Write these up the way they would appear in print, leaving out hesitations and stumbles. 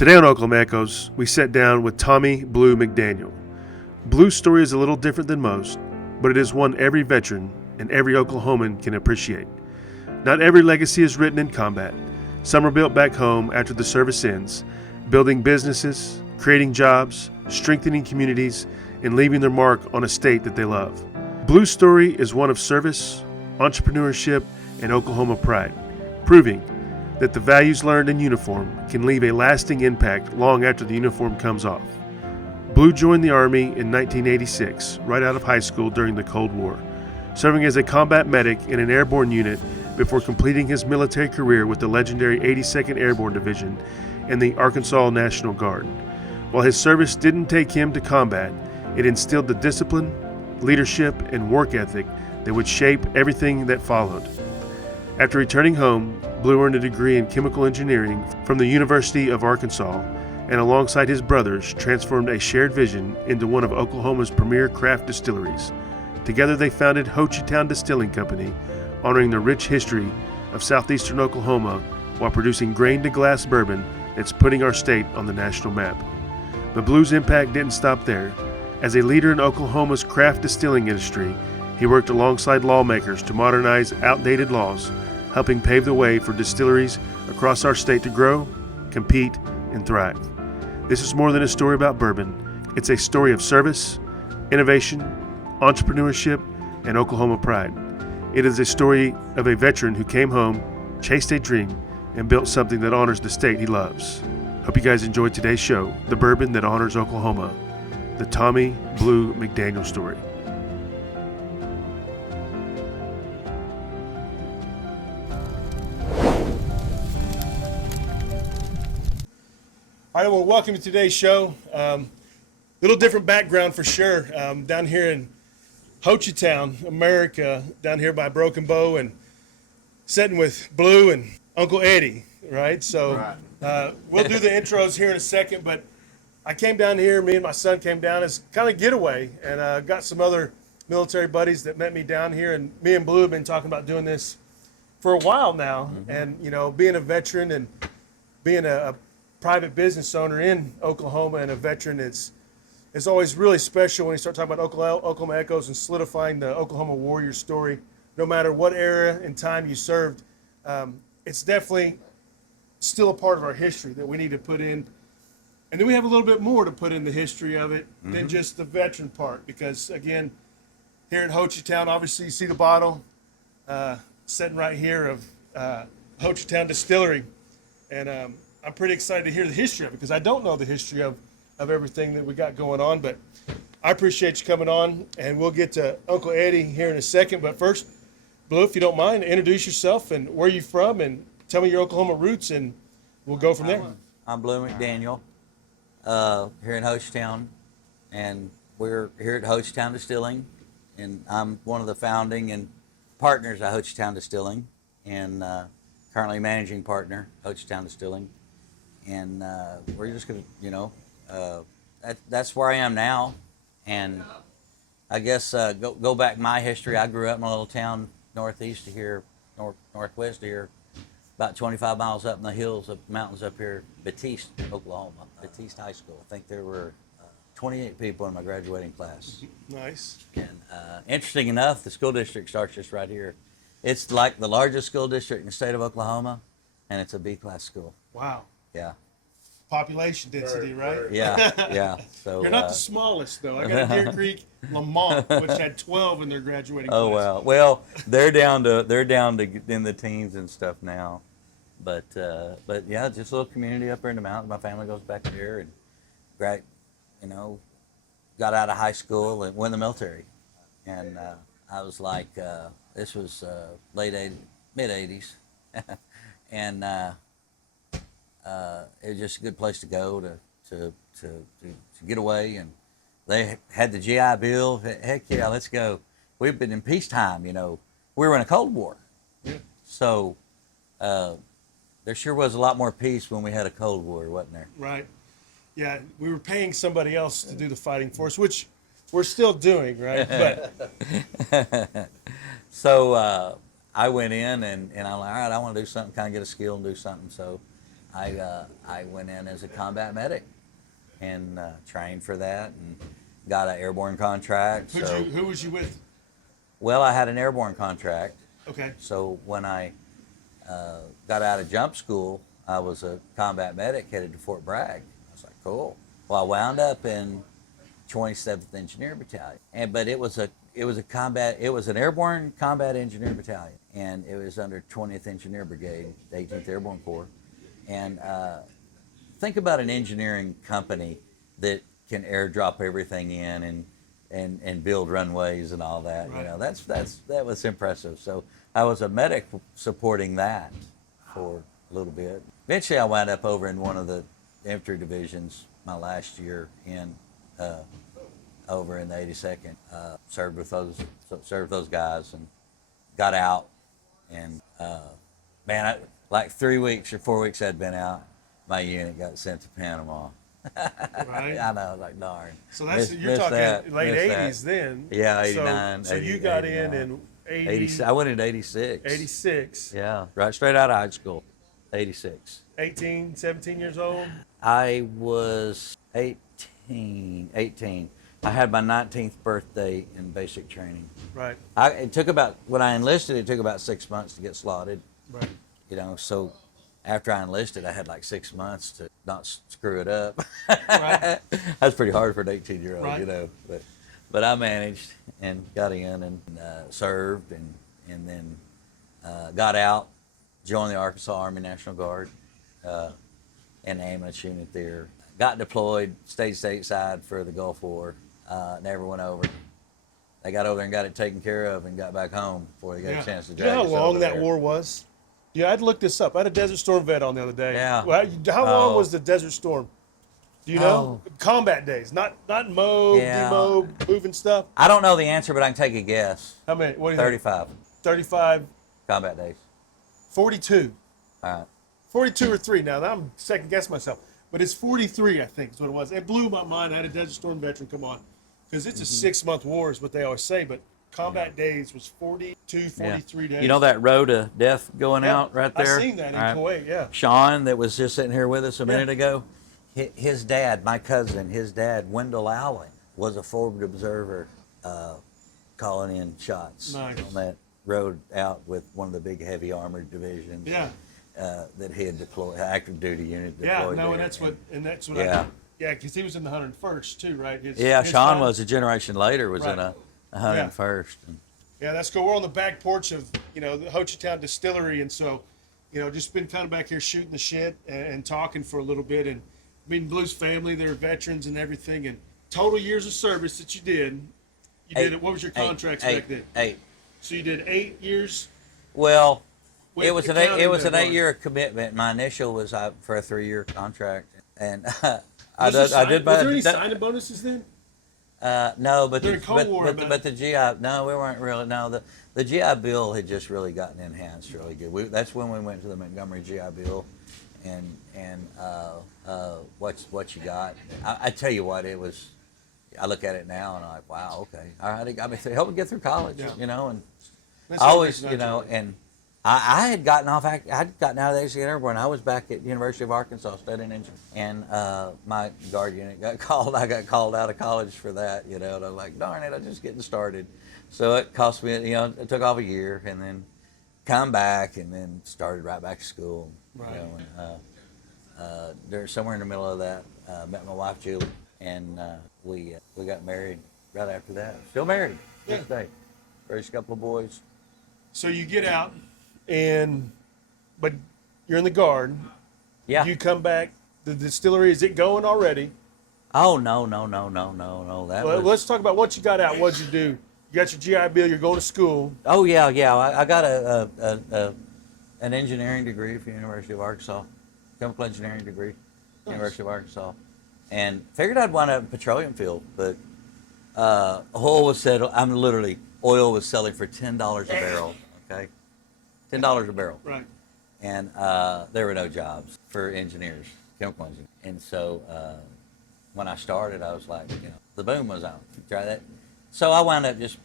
Today on Oklahoma Echoes, we sat down with Tommy Blue McDaniel. Blue's story is a little different than most, but it is one every veteran and every Oklahoman can appreciate. Not every legacy is written in combat. Some are built back home after the service ends, building businesses, creating jobs, strengthening communities, and leaving their mark on a state that they love. Blue's story is one of service, entrepreneurship, and Oklahoma pride, proving that the values learned in uniform can leave a lasting impact long after the uniform comes off. Blue joined the Army in 1986, right out of high school during the Cold War, serving as a combat medic in an airborne unit before completing his military career with the legendary 82nd Airborne Division and the Arkansas National Guard. While his service didn't take him to combat, it instilled the discipline, leadership, and work ethic that would shape everything that followed. After returning home, Blue earned a degree in chemical engineering from the University of Arkansas, and alongside his brothers transformed a shared vision into one of Oklahoma's premier craft distilleries. Together they founded Hochatown Distilling Company, honoring the rich history of southeastern Oklahoma while producing grain-to-glass bourbon that's putting our state on the national map. But Blue's impact didn't stop there. As a leader in Oklahoma's craft distilling industry, he worked alongside lawmakers to modernize outdated laws, helping pave the way for distilleries across our state to grow, compete, and thrive. This is more than a story about bourbon. It's a story of service, innovation, entrepreneurship, and Oklahoma pride. It is a story of a veteran who came home, chased a dream, and built something that honors the state he loves. Hope you guys enjoyed today's show, The Bourbon That Honors Oklahoma, the Tommy Blue McDaniel story. All right, well, welcome to today's show. Little different background for sure. Down here in Hochatown, America, down here by Broken Bow, and sitting with Blue and Uncle Eddie, right? So we'll do the intros here in a second, but I came down here, me and my son came down as kind of getaway, and got some other military buddies that met me down here, and me and Blue have been talking about doing this for a while now. And, you know, being a veteran and being a private business owner in Oklahoma and a veteran, it's always really special when you start talking about Oklahoma Echoes and solidifying the Oklahoma Warrior story. No matter what era and time you served, it's definitely still a part of our history that we need to put in. And then we have a little bit more to put in the history of it than just the veteran part, because again, here at Hochatown, obviously you see the bottle sitting right here of Hochatown Distillery, and I'm pretty excited to hear the history of it, because I don't know the history of everything that we got going on. But I appreciate you coming on, and we'll get to Uncle Eddie here in a second. But first, Blue, if you don't mind, introduce yourself and where you're from, and tell me your Oklahoma roots, and we'll go from there. I'm Blue McDaniel, here in Hochatown, and we're here at Hochatown Distilling, and I'm one of the founding and partners at Hochatown Distilling, and currently managing partner, Hochatown Distilling. And we're just gonna, that's where I am now. And I guess go back my history. I grew up in a little town northeast of here, northwest of here, about 25 miles up in the hills, mountains up here, Batiste, Oklahoma, Batiste High School. I think there were 28 people in my graduating class. Nice. And interesting enough, the school district starts just right here. It's like the largest school district in the state of Oklahoma, and it's a B-class school. Wow. Yeah. Population density, right? Yeah. So you're not the smallest, though. I got Deer Creek, Lamont, which had 12 in their graduating class. Oh well. Well, they're down to in the teens and stuff now, but yeah, just a little community up there in the mountains. My family goes back there, and got out of high school and went in the military, and I was like, this was mid '80s, and. It was just a good place to go to get away, and they had the GI Bill. Heck yeah, let's go. We've been in peacetime, we were in a Cold War, so there sure was a lot more peace when we had a Cold War, wasn't there? Right. Yeah, we were paying somebody else to do the fighting for us, which we're still doing, right? But so I went in and I'm like, all right, I want to do something, kind of get a skill and do something. So I went in as a combat medic and trained for that and got an airborne contract. Who was you with? Well, I had an airborne contract. Okay. So when I got out of jump school, I was a combat medic headed to Fort Bragg. I was like, cool. Well, I wound up in 27th Engineer Battalion, but it was an airborne combat engineer battalion, and it was under 20th Engineer Brigade, the 18th Airborne Corps. And think about an engineering company that can airdrop everything in and build runways and all that. Right. You know, that was impressive. So I was a medic supporting that for a little bit. Eventually, I wound up over in one of the infantry divisions my last year in over in the 82nd. Served with those guys and got out. And man, like 3 weeks or 4 weeks I'd been out, my unit got sent to Panama. Right. I know, like darn. So you're talking late 80s then. Yeah, 89. So you got in 80. I went in 86. 86. Yeah, right straight out of high school. 86. 18, 17 years old? I was 18. I had my 19th birthday in basic training. Right. When I enlisted, it took about 6 months to get slotted. Right. You know, so after I enlisted, I had like 6 months to not screw it up. Right. That's pretty hard for an 18-year-old, right. you know. But I managed and got in and served and then got out, joined the Arkansas Army National Guard in the ambulance unit there. Got deployed, stayed stateside for the Gulf War, never went over. They got over there and got it taken care of and got back home before they got a chance to drag us over. Do you know how long that there. war was? Yeah, I'd look this up. I had a Desert Storm vet on the other day. Yeah. Well, how long was the Desert Storm? Do you know? Combat days, not mob, demob, moving stuff. I don't know the answer, but I can take a guess. How many? What do you 35 think? 35. combat days. 42. All right. 42 or 3 now. I'm second guessing myself. But it's 43, I think, is what it was. It blew my mind. I had a Desert Storm veteran come on. Because it's a 6-month war is what they always say. But combat days was 42, 43 days. You know that road to death going out right there? I've seen that in Kuwait, yeah. Sean, that was just sitting here with us a minute ago, his dad, my cousin, Wendell Allen, was a forward observer calling in shots on that road out with one of the big heavy armored divisions. Yeah. That he had deployed, active duty unit deployed. Yeah, no, there. and that's what yeah. Because he was in the 101st too, right? His Sean son was a generation later, was in a 101st. Yeah, that's cool. We're on the back porch of, the Hochatown Distillery, and so, just been kind of back here shooting the shit and talking for a little bit, and meeting Blue's family, they're veterans and everything, and total years of service that you did. Did it. What was your contracts back then? 8. So you did 8 years. Well, it was an 8-year commitment. My initial was for a 3-year contract, and I did. Was there any signing bonuses then? No, but During Cold War, but the GI, no, we weren't really. No, the GI Bill had just really gotten enhanced really good. That's when we went to the Montgomery GI Bill, and what you got. I tell you what, it was. I look at it now and I'm like, wow, okay, all right, it got me through, helped me get through college, and That's I always, and I had gotten off. I'd gotten out of the 18th Airborne. I was back at the University of Arkansas studying engineering, and my guard unit got called. I got called out of college for that, and I was like, darn it, I'm just getting started. So it cost me, it took off a year, and then come back, and then started right back to school. Right. There, somewhere in the middle of that, met my wife Julie, and we got married right after that. Still married to this day. Raised a couple of boys. So you get out. But you're in the Guard. Yeah. You come back. The distillery, is it going already? Oh no. Let's talk about once you got out. What'd you do? You got your GI Bill. You're going to school. Oh yeah. I got an engineering degree from the University of Arkansas, chemical engineering degree, University of Arkansas, and figured I'd wind up in the petroleum field, but oil was selling for $10 a barrel. Okay. $10 a barrel. Right. And there were no jobs for engineers, chemical engineers. And so when I started, I was like, the boom was on. Try that. So I wound up just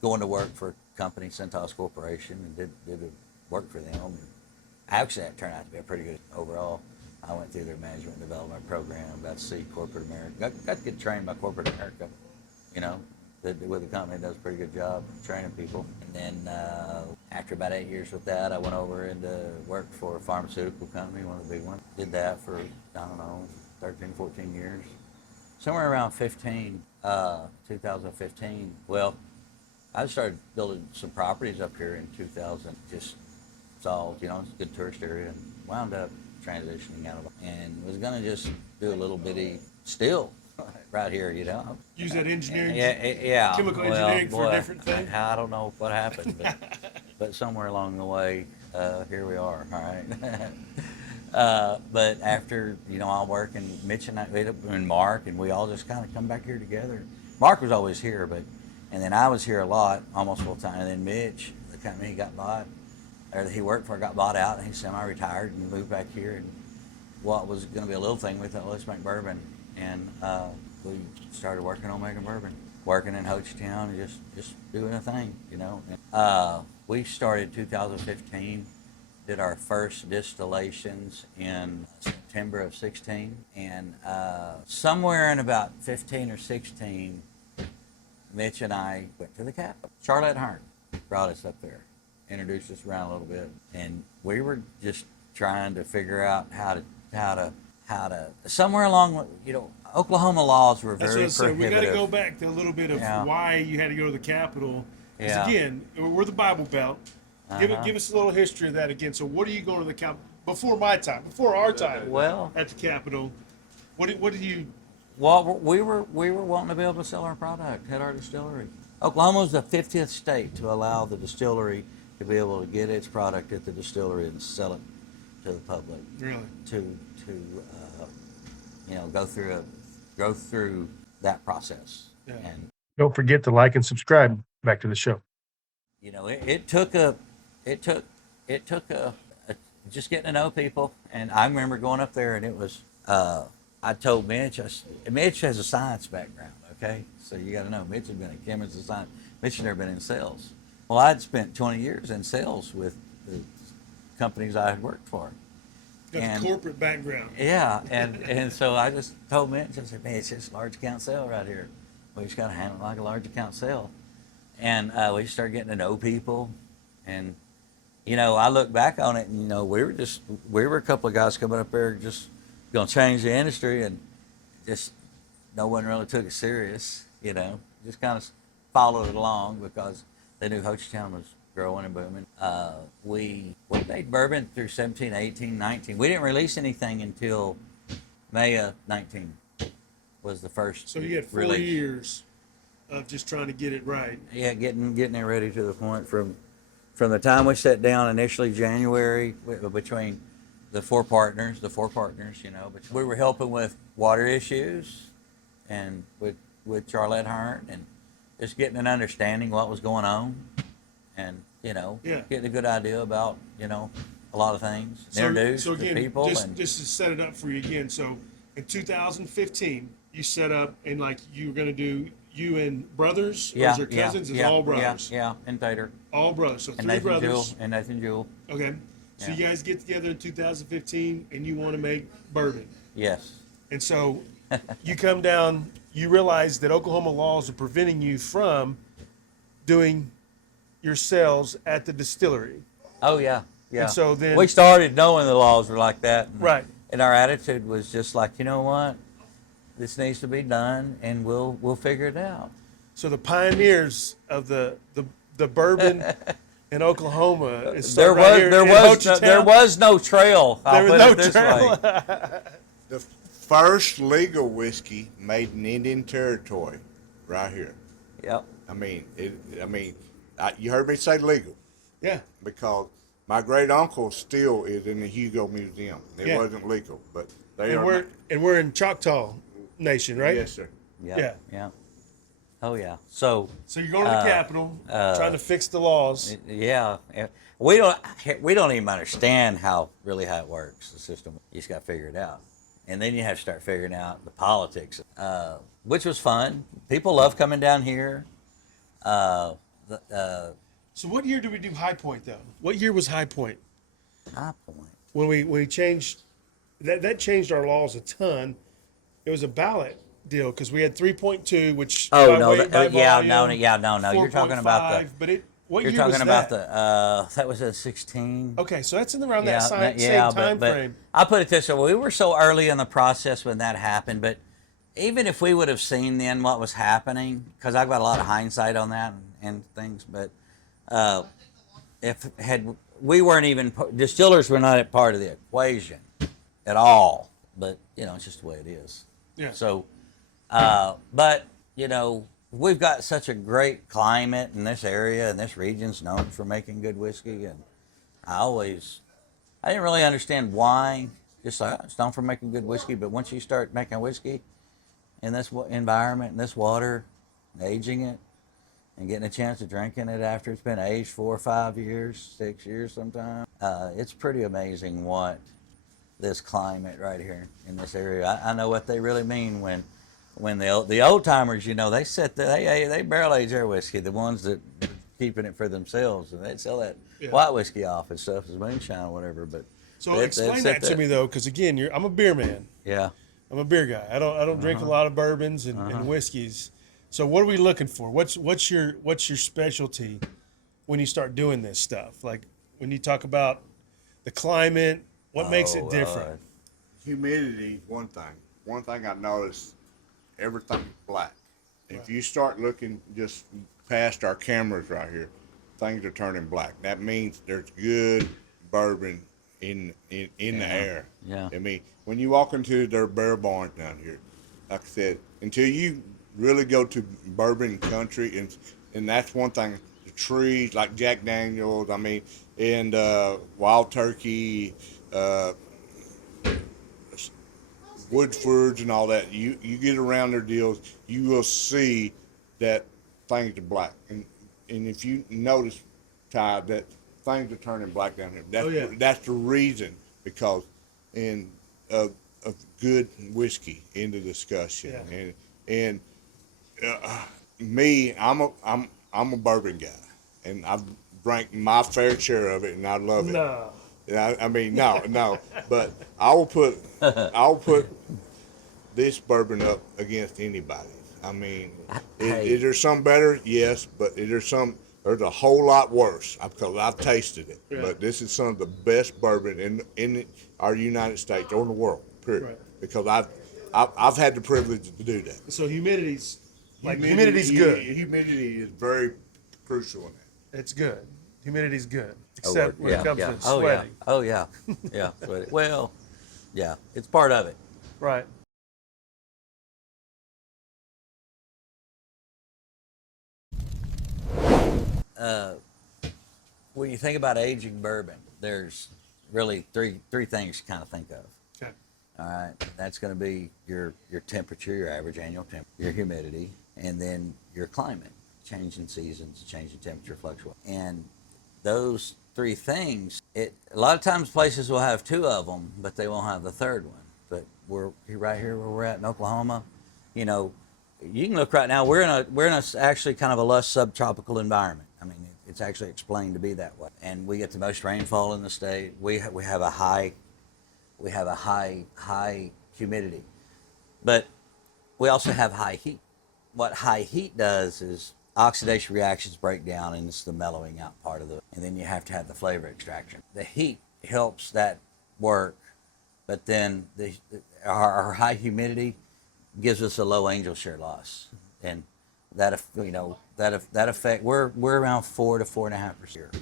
going to work for a company, Centos Corporation, and did work for them. And actually, that turned out to be a pretty good overall. I went through their management development program, got to see corporate America, got to get trained by corporate America, you know, with the company does a pretty good job training people. And then after about 8 years with that, I went over and worked for a pharmaceutical company, one of the big ones. Did that for, I don't know, 13, 14 years. Somewhere around 2015, well, I started building some properties up here in 2000, just saw, you know, it's a good tourist area, and wound up transitioning out of it, and was going to just do a little bitty still right here, you know. Use that engineering, yeah, chemical engineering for a different thing. I don't know what happened, but somewhere along the way, here we are, all right. But after, you know, I work, and Mitch and I, and Mark, and we all just kind of come back here together. Mark was always here, and then I was here a lot, almost full time. And then Mitch, the company he got bought, or that he worked for, got bought out, and he semi-retired and moved back here. And what was going to be a little thing, we thought, let's make bourbon. And we started working on making bourbon, working in Hochatown, and just doing a thing, you know. We started 2015. Did our first distillations in September of 16, and somewhere in about 15 or 16, Mitch and I went to the Capitol. Charlotte Hearn brought us up there, introduced us around a little bit, and we were just trying to figure out how to somewhere along, you know, Oklahoma laws were very prohibitive. We got to go back to a little bit of why you had to go to the Capitol. Because again, we're the Bible Belt. Give us a little history of that again. So what are you going to the Capitol before my time, before our time? Well, at the Capitol, what did you? Well, we were wanting to be able to sell our product at our distillery. Oklahoma was the 50th state to allow the distillery to be able to get its product at the distillery and sell it to the public. Really? To you know, go through that process. Yeah. And don't forget to like and subscribe. Back to the show. You know, it took a just getting to know people. And I remember going up there, and it was, I told Mitch, Mitch has a science background, okay? So you got to know, Mitch had been a chemist and science. Mitch had never been in sales. Well, I'd spent 20 years in sales with the companies I had worked for. Got the corporate background. Yeah, and so I just told Mitch, I said, man, it's just a large account sale right here. We just got to handle it like a large account sale. And we started getting to know people. And, you know, I look back on it, and, you know, we were a couple of guys coming up there just going to change the industry, and just no one really took it serious, you know. Just kind of followed it along because they knew Hochatown was growing and booming. We made bourbon through 17, 18, 19. We didn't release anything until May of 19 was the first. So you had 4 years of just trying to get it right. Yeah, getting it ready to the point from the time we sat down initially January between the four partners, you know. But we were helping with water issues and with Charlotte Hearn, and just getting an understanding what was going on, and, you know, getting a good idea about, you know, a lot of things. Introduce so again, the people. Just to set it up for you again. So in 2015, you set up, and like you were going to do, you and brothers, or is there cousins? It's all brothers. Yeah, and Tater. All brothers. So and 3 Nathan brothers. And Nathan Jewell. Okay. So you guys get together in 2015, and you want to make bourbon. Yes. And so you come down, you realize that Oklahoma laws are preventing you from doing your sales at the distillery. Oh, yeah. Yeah. And so then we started knowing the laws were like that. And, right. And our attitude was just like, you know what? This needs to be done, and we'll figure it out. So the pioneers of the bourbon in Oklahoma is there was no trail. There was no trail. The first legal whiskey made in Indian Territory, right here. Yep. I mean, you heard me say legal. Yeah. Because my great uncle still is in the Hugo Museum. It wasn't legal, but they are. We're in Choctaw Nation, right? Yes, sir. Yeah. Oh yeah. So you're going to the Capitol, trying to fix the laws. Yeah. We don't even understand how it works, the system. You just got to figure it out, and then you have to start figuring out the politics, which was fun. People love coming down here. So what year did we do High Point though? What year was High Point? High Point. When we changed that changed our laws a ton. It was a ballot deal because we had 3.2, which Oh by no, weight, by yeah, volume, no. You're talking about the. 4.5. But what You're year was talking about that? that was a 16. Okay, so that's in around that Yeah, same time but frame. I put it this way: we were so early in the process when that happened. But even if we would have seen then what was happening, because I've got a lot of hindsight on that and things, but uh, if had we weren't even distillers were not a part of the equation at all. But it's just the way it is. Yeah. So, but we've got such a great climate in this area, and this region's known for making good whiskey. And I didn't really understand why. Just like, it's known for making good whiskey, but once you start making whiskey in this environment, in this water, aging it, and getting a chance of drinking it after it's been aged 4 or 5 years, 6 years sometimes, it's pretty amazing what this climate right here in this area. I know what they really mean when the old timers, they barrel age their whiskey, the ones that are keeping it for themselves, and they'd sell that white whiskey off and stuff as moonshine or whatever. But So explain that to me though, because again, I'm a beer man. Yeah. I'm a beer guy. I don't drink a lot of bourbons and whiskeys. So what are we looking for? What's your specialty when you start doing this stuff? Like when you talk about the climate, what makes it different? Humidity, one thing. One thing I noticed, everything's black. If you start looking just past our cameras right here, things are turning black. That means there's good bourbon in the air. Yeah. I mean, when you walk into their barrel barns down here, like I said, until you really go to bourbon country, and that's one thing. The trees like Jack Daniels, and Wild Turkey, Woodfords, and all that. You get around their deals, you will see that things are black, and if you notice, Ty, that things are turning black down here. That's the reason, because of good whiskey in the discussion. And me, I'm a bourbon guy, and I've drank my fair share of it, and I love it. No. No, but I'll put this bourbon up against anybody. Is there some better? Yes, but there's a whole lot worse, because I've tasted it. Yeah. But this is some of the best bourbon in our United States or in the world, period. Right. Because I've had the privilege to do that. So humidity's good. Humidity is very crucial in that. It's good. Humidity's good, except when it comes to Oh sweating. yeah. Oh yeah. Yeah. Sweating. Well, yeah, it's part of it. Right. When you think about aging bourbon, there's really three things to kind of think of. Okay. All right, that's going to be your temperature, your average annual temperature, your humidity, and then your climate, changing seasons, changing temperature, fluctuation. And those three things, a lot of times places will have two of them, but they won't have the third one. But we're right here where we're at in Oklahoma. You can look right now. We're in a actually kind of a lush subtropical environment. It's actually explained to be that way, and we get the most rainfall in the state. We have a high humidity, but we also have high heat. What high heat does is oxidation reactions break down, and it's the mellowing out part of and then you have to have the flavor extraction. The heat helps that work, but then our high humidity gives us a low angel share loss, and that effect we're around 4 to 4.5%.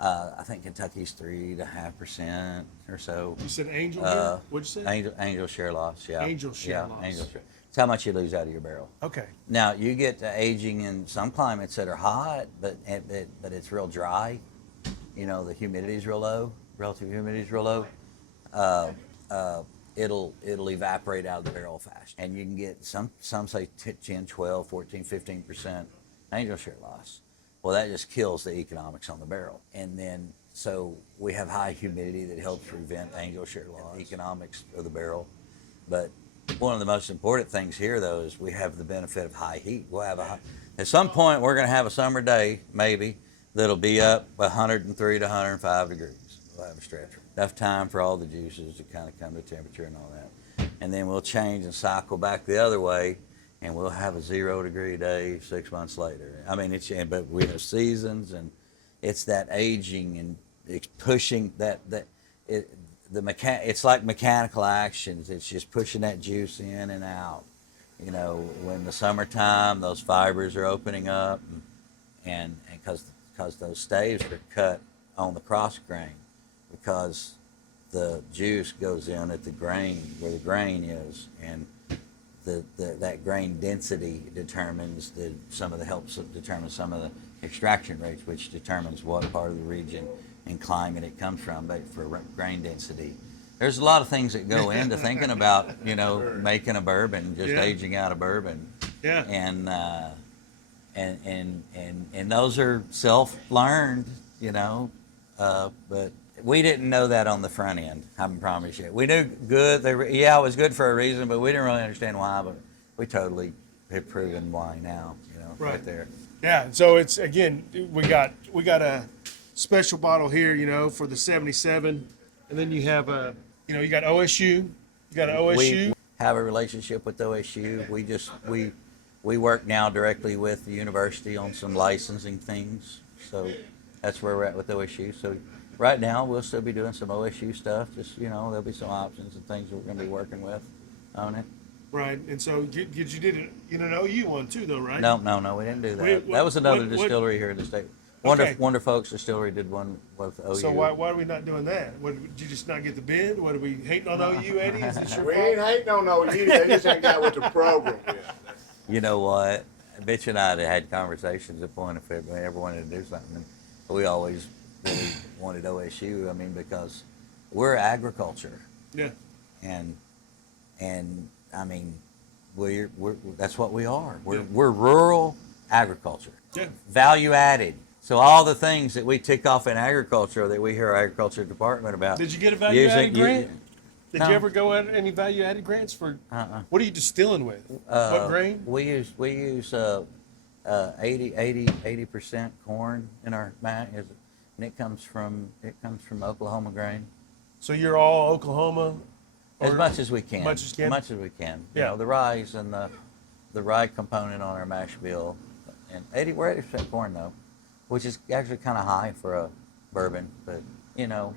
I think Kentucky's 3.5% or so. You said angel here? What'd you say? Angel share loss. Yeah. Angel share loss. Angel share. It's how much you lose out of your barrel. Okay. Now you get to aging in some climates that are hot, but it's real dry. The humidity's real low. Relative humidity's real low. It'll evaporate out of the barrel fast, and you can get some say 10, 12, 14, 15% angel share loss. Well, that just kills the economics on the barrel. And then, so we have high humidity that helps prevent angel share loss, economics of the barrel. But one of the most important things here, though, is we have the benefit of high heat. We'll have at some point, we're going to have a summer day, maybe, that'll be up 103 to 105 degrees. we'll have a stretcher. Enough time for all the juices to kind of come to temperature and all that. And then we'll change and cycle back the other way, and we'll have a 0 degree day 6 months later. I mean, but we have seasons, and it's that aging and it's pushing it's like mechanical actions. It's just pushing that juice in and out. You know, when the summertime, those fibers are opening up, and because those staves are cut on the cross grain, because the juice goes in at the grain where the grain is, and that grain density determines helps determine some of the extraction rates, which determines what part of the region and climate it comes from. But for grain density, there's a lot of things that go into thinking about, you know, making a bourbon, just aging out a bourbon. Yeah. And those are self-learned, you know, but we didn't know that on the front end. I can promise you. We knew good. It was good for a reason, but we didn't really understand why. But we totally have proven why now. You know, right there. Yeah. So it's, again, we got a special bottle here, you know, for the 77, and then you have you got OSU. You got an OSU. We have a relationship with OSU. We work now directly with the university on some licensing things. So that's where we're at with OSU. So right now we'll still be doing some OSU stuff. Just, you know, there'll be some options and things that we're going to be working with on it. Right. And so you did it in an OU one too, though, right? No, we didn't do that. That was another distillery here in the state. Wonder Folks Distillery did one with OU. So why are we not doing that? Did you just not get the bid? What are we hating on OU, Eddie? Is this your We fault? ain't hating on OU. They just ain't got with the program yet. You know what? Bitch and I had conversations at point if we ever wanted to do something. We always really wanted OSU. I mean, because we're agriculture. Yeah. And I mean, we're that's what we are. We're rural agriculture. Yeah. Value added. So all the things that we tick off in agriculture that we hear our agriculture department about. Did you get a value added grant? Did you ever go at any value added grants for? What are you distilling with? What grain? We use 80% corn in our mash, and it comes from Oklahoma grain. So you're all Oklahoma? As much as we can. Much as we can? You know, the rye and the rye component on our mash bill, and we're 80% corn though, which is actually kind of high for a bourbon, but you know,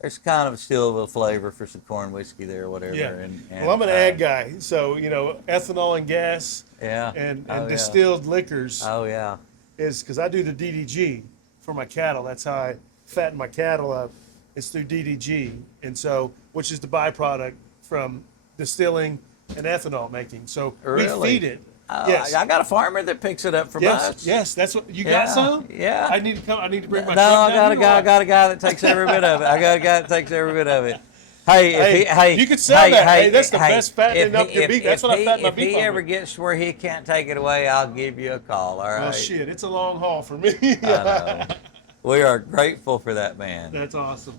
there's kind of still a flavor for some corn whiskey there or whatever. Yeah. And well, I'm an ag guy, so you know, ethanol and gas. Yeah. And distilled liquors. Oh yeah. Is because I do the DDG for my cattle. That's how I fatten my cattle up. It's through DDG, and so which is the byproduct from distilling and ethanol making. So we feed it. Yes. I got a farmer that picks it up for us. Yes, that's what you got. Some. Yeah. I need to come. I need to bring my. No, I got a guy that takes every bit of it. I got a guy that takes every bit of it. Hey, you could sell that. Hey, that's the best fattening up your beef. That's what I fatten my beef on. If he ever gets to where he can't take it away, I'll give you a call. All right. Well, shit, it's a long haul for me. I know. We are grateful for that man. That's awesome.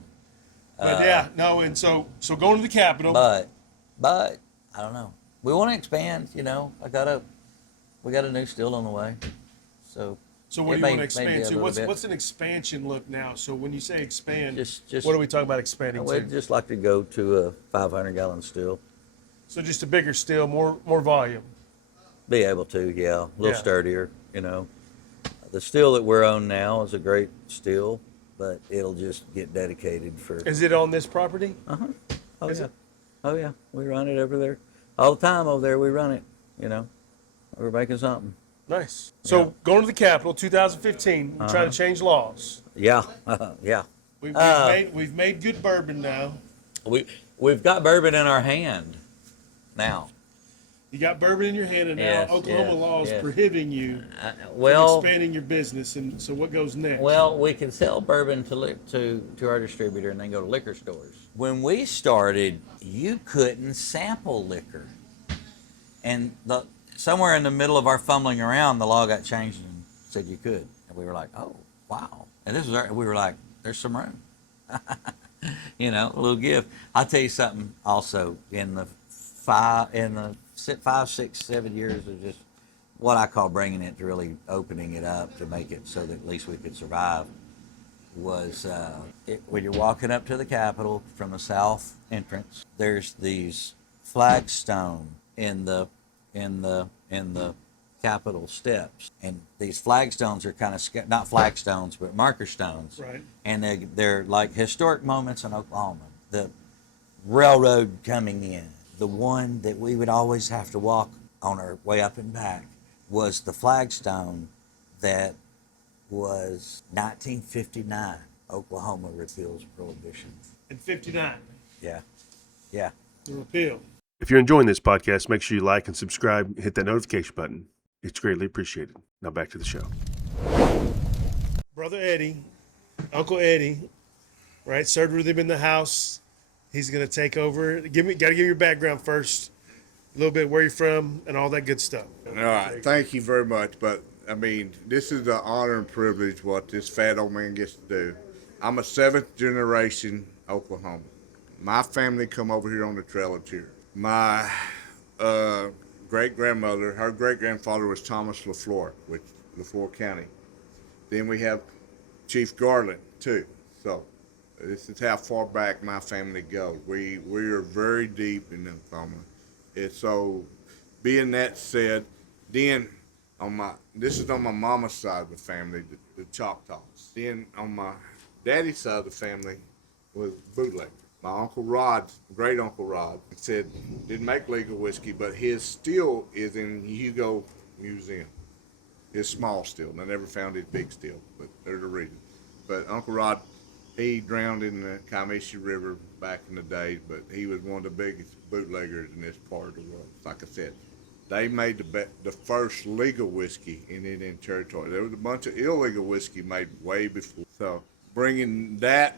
But and so going to the Capitol. But I don't know. We want to expand. You know, we got a new still on the way. So what do you want to expand to? What's an expansion look now? So when you say expand, just what are we talking about expanding to? We'd just like to go to a 500-gallon still. So just a bigger still, more volume. Be able to, yeah, a little sturdier. You know, the still that we're on now is a great still, but it'll just get dedicated for. Is it on this property? Oh yeah. Oh yeah. We run it over there all the time. Over there, we run it. You know, we're making something. Nice. So going to the Capitol, 2015, we're trying to change laws. Yeah. Yeah. We've made good bourbon now. We've got bourbon in our hand now. You got bourbon in your hand, and now Oklahoma law is prohibiting you from expanding your business. And so what goes next? Well, we can sell bourbon to our distributor and then go to liquor stores. When we started, you couldn't sample liquor. And somewhere in the middle of our fumbling around, the law got changed and said you could. And we were like, oh, wow. And we were like, there's some room. You know, a little gift. I'll tell you something also, in the 5, 6, 7 years of just what I call bringing it to really opening it up to make it so that at least we could survive was when you're walking up to the Capitol from the south entrance, there's these flagstone in the Capitol steps, and these flagstones are kind of not flagstones but marker stones, Right. and they're like historic moments in Oklahoma. The railroad coming in, the one that we would always have to walk on our way up and back, was the flagstone that was 1959. Oklahoma repeals prohibition. In 59, Yeah, yeah. the repeal. If you're enjoying this podcast, make sure you like and subscribe and hit that notification button. It's greatly appreciated. Now back to the show. Brother Eddie, Uncle Eddie, right? Served with him in the house. He's going to take over. Gotta give me your background first. A little bit where you're from and all that good stuff. All right, thank you very much. But I mean, this is an honor and privilege what this fat old man gets to do. I'm a 7th generation Oklahoma. My family come over here on the trailer tour. My great-grandmother, her great-grandfather was Thomas LaFleur, with LaFleur County. Then we have Chief Garland, too. So this is how far back my family goes. We are very deep in Oklahoma. So being that said, then this is on my mama's side of the family, the Choctaws. Then on my daddy's side of the family was bootlegger. My Uncle Rod, great Uncle Rod, said didn't make legal whiskey, but his still is in Hugo Museum. His small still. I never found his big still, but there's a reason. But Uncle Rod, he drowned in the Comanche River back in the day, but he was one of the biggest bootleggers in this part of the world. Like I said, they made the first legal whiskey in Indian Territory. There was a bunch of illegal whiskey made way before. So bringing that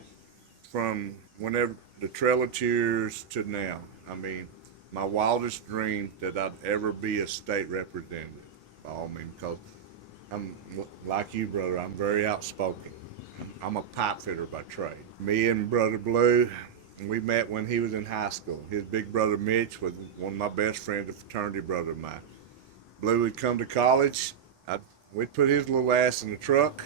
from whenever the Trail of Tears to now, I mean, my wildest dream that I'd ever be a state representative, by all means, because I'm like you, brother. I'm very outspoken. I'm a pipe fitter by trade. Me and Brother Blue, we met when he was in high school. His big brother Mitch was one of my best friends, a fraternity brother of mine. Blue would come to college. We'd put his little ass in the truck.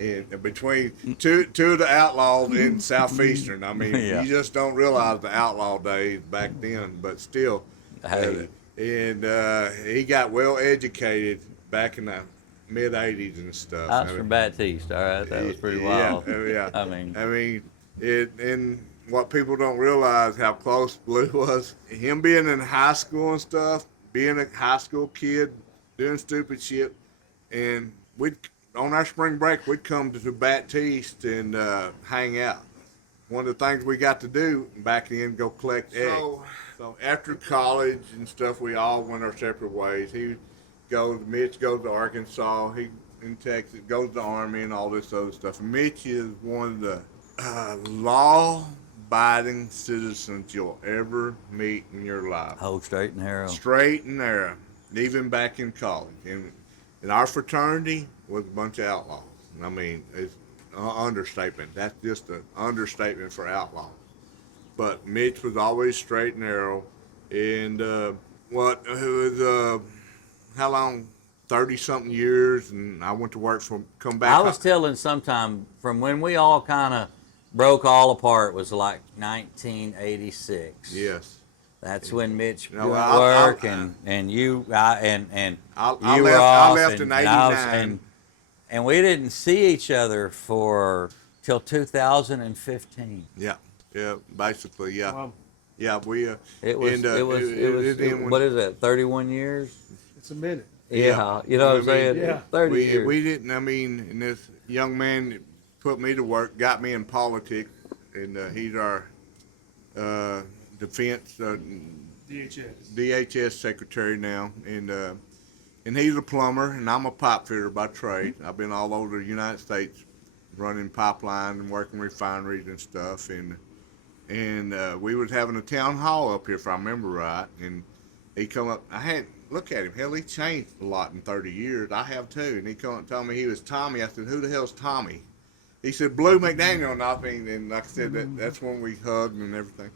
And between two of the outlaws in Southeastern, I mean, Yeah. You just don't realize the outlaw days back then, but still. Hey. He got well educated back in the mid '80s and stuff. I was from Baptiste, all right? That was pretty wild. Yeah. I mean, and what people don't realize how close Blue was. Him being in high school and stuff, being a high school kid, doing stupid shit, and on our spring break, we'd come to Baptiste and hang out. One of the things we got to do back then, go collect eggs. So after college and stuff, we all went our separate ways. Mitch goes to Arkansas, he in Texas, goes to the Army and all this other stuff. Mitch is one of the law-abiding citizens you'll ever meet in your life. oh, straight and narrow. Straight and narrow, even back in college. And our fraternity was a bunch of outlaws. I mean, it's an understatement. That's just an understatement for outlaws. But Mitch was always straight and narrow. And how long? 30-something years, and I went to work come back. I was telling sometime from when we all kind of broke all apart was like 1986. Yes. That's when Mitch No, went I- work I- and you and I you were left- I off left in and I was- 89. and we didn't see each other till 2015. Yeah, basically, yeah. Wow. Yeah, we. It was what is that? 31 years. It's a minute. Yeah, you know what I'm saying? Yeah. 30 years. We didn't. I mean, and this young man that put me to work, got me in politics, and he's our defense DHS secretary now, and he's a plumber, and I'm a pipe fitter by trade. I've been all over the United States, running pipelines and working refineries and stuff, and we was having a town hall up here, if I remember right, and he come up. Look at him. Hell, he changed a lot in 30 years. I have too. And he come up and told me he was Tommy. I said, who the hell's Tommy? He said, Blue McDaniel. And like I said, that's when we hugged and everything.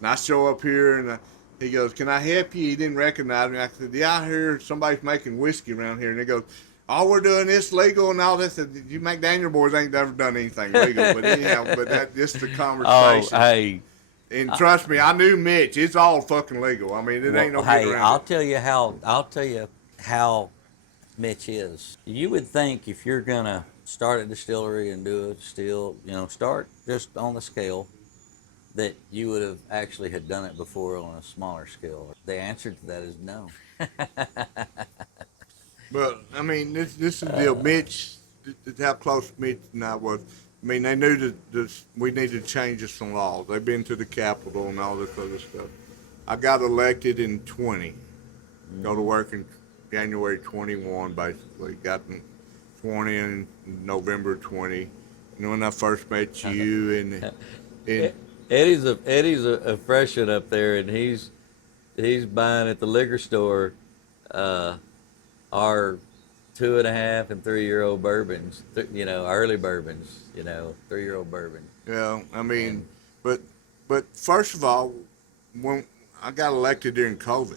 And I show up here, and he goes, can I help you? He didn't recognize me. I said, yeah, I hear somebody's making whiskey around here. And he goes, all we're doing is legal and all this. You McDaniel boys ain't never done anything legal, but anyhow, but that just the Oh, conversation. hey, And trust me, I knew Mitch. It's all fucking legal. I mean, it ain't no getting hey, around I'll it. tell you how Mitch is. You would think if you're gonna start a distillery and do a still, start just on the scale, that you would have actually had done it before on a smaller scale. The answer to that is no. But I mean, this is the deal. Mitch, how close Mitch and I was. I mean, they knew that we needed to change some laws. They've been to the Capitol and all this other stuff. I got elected in 20. Go to work in January 21, basically. Got in 20 in November 20. And when I first met you, and Eddie's a freshman up there, and he's buying at the liquor store our 2.5 and 3-year-old bourbons, early bourbons, 3-year-old bourbon. yeah, I mean, but first of all, when I got elected during COVID,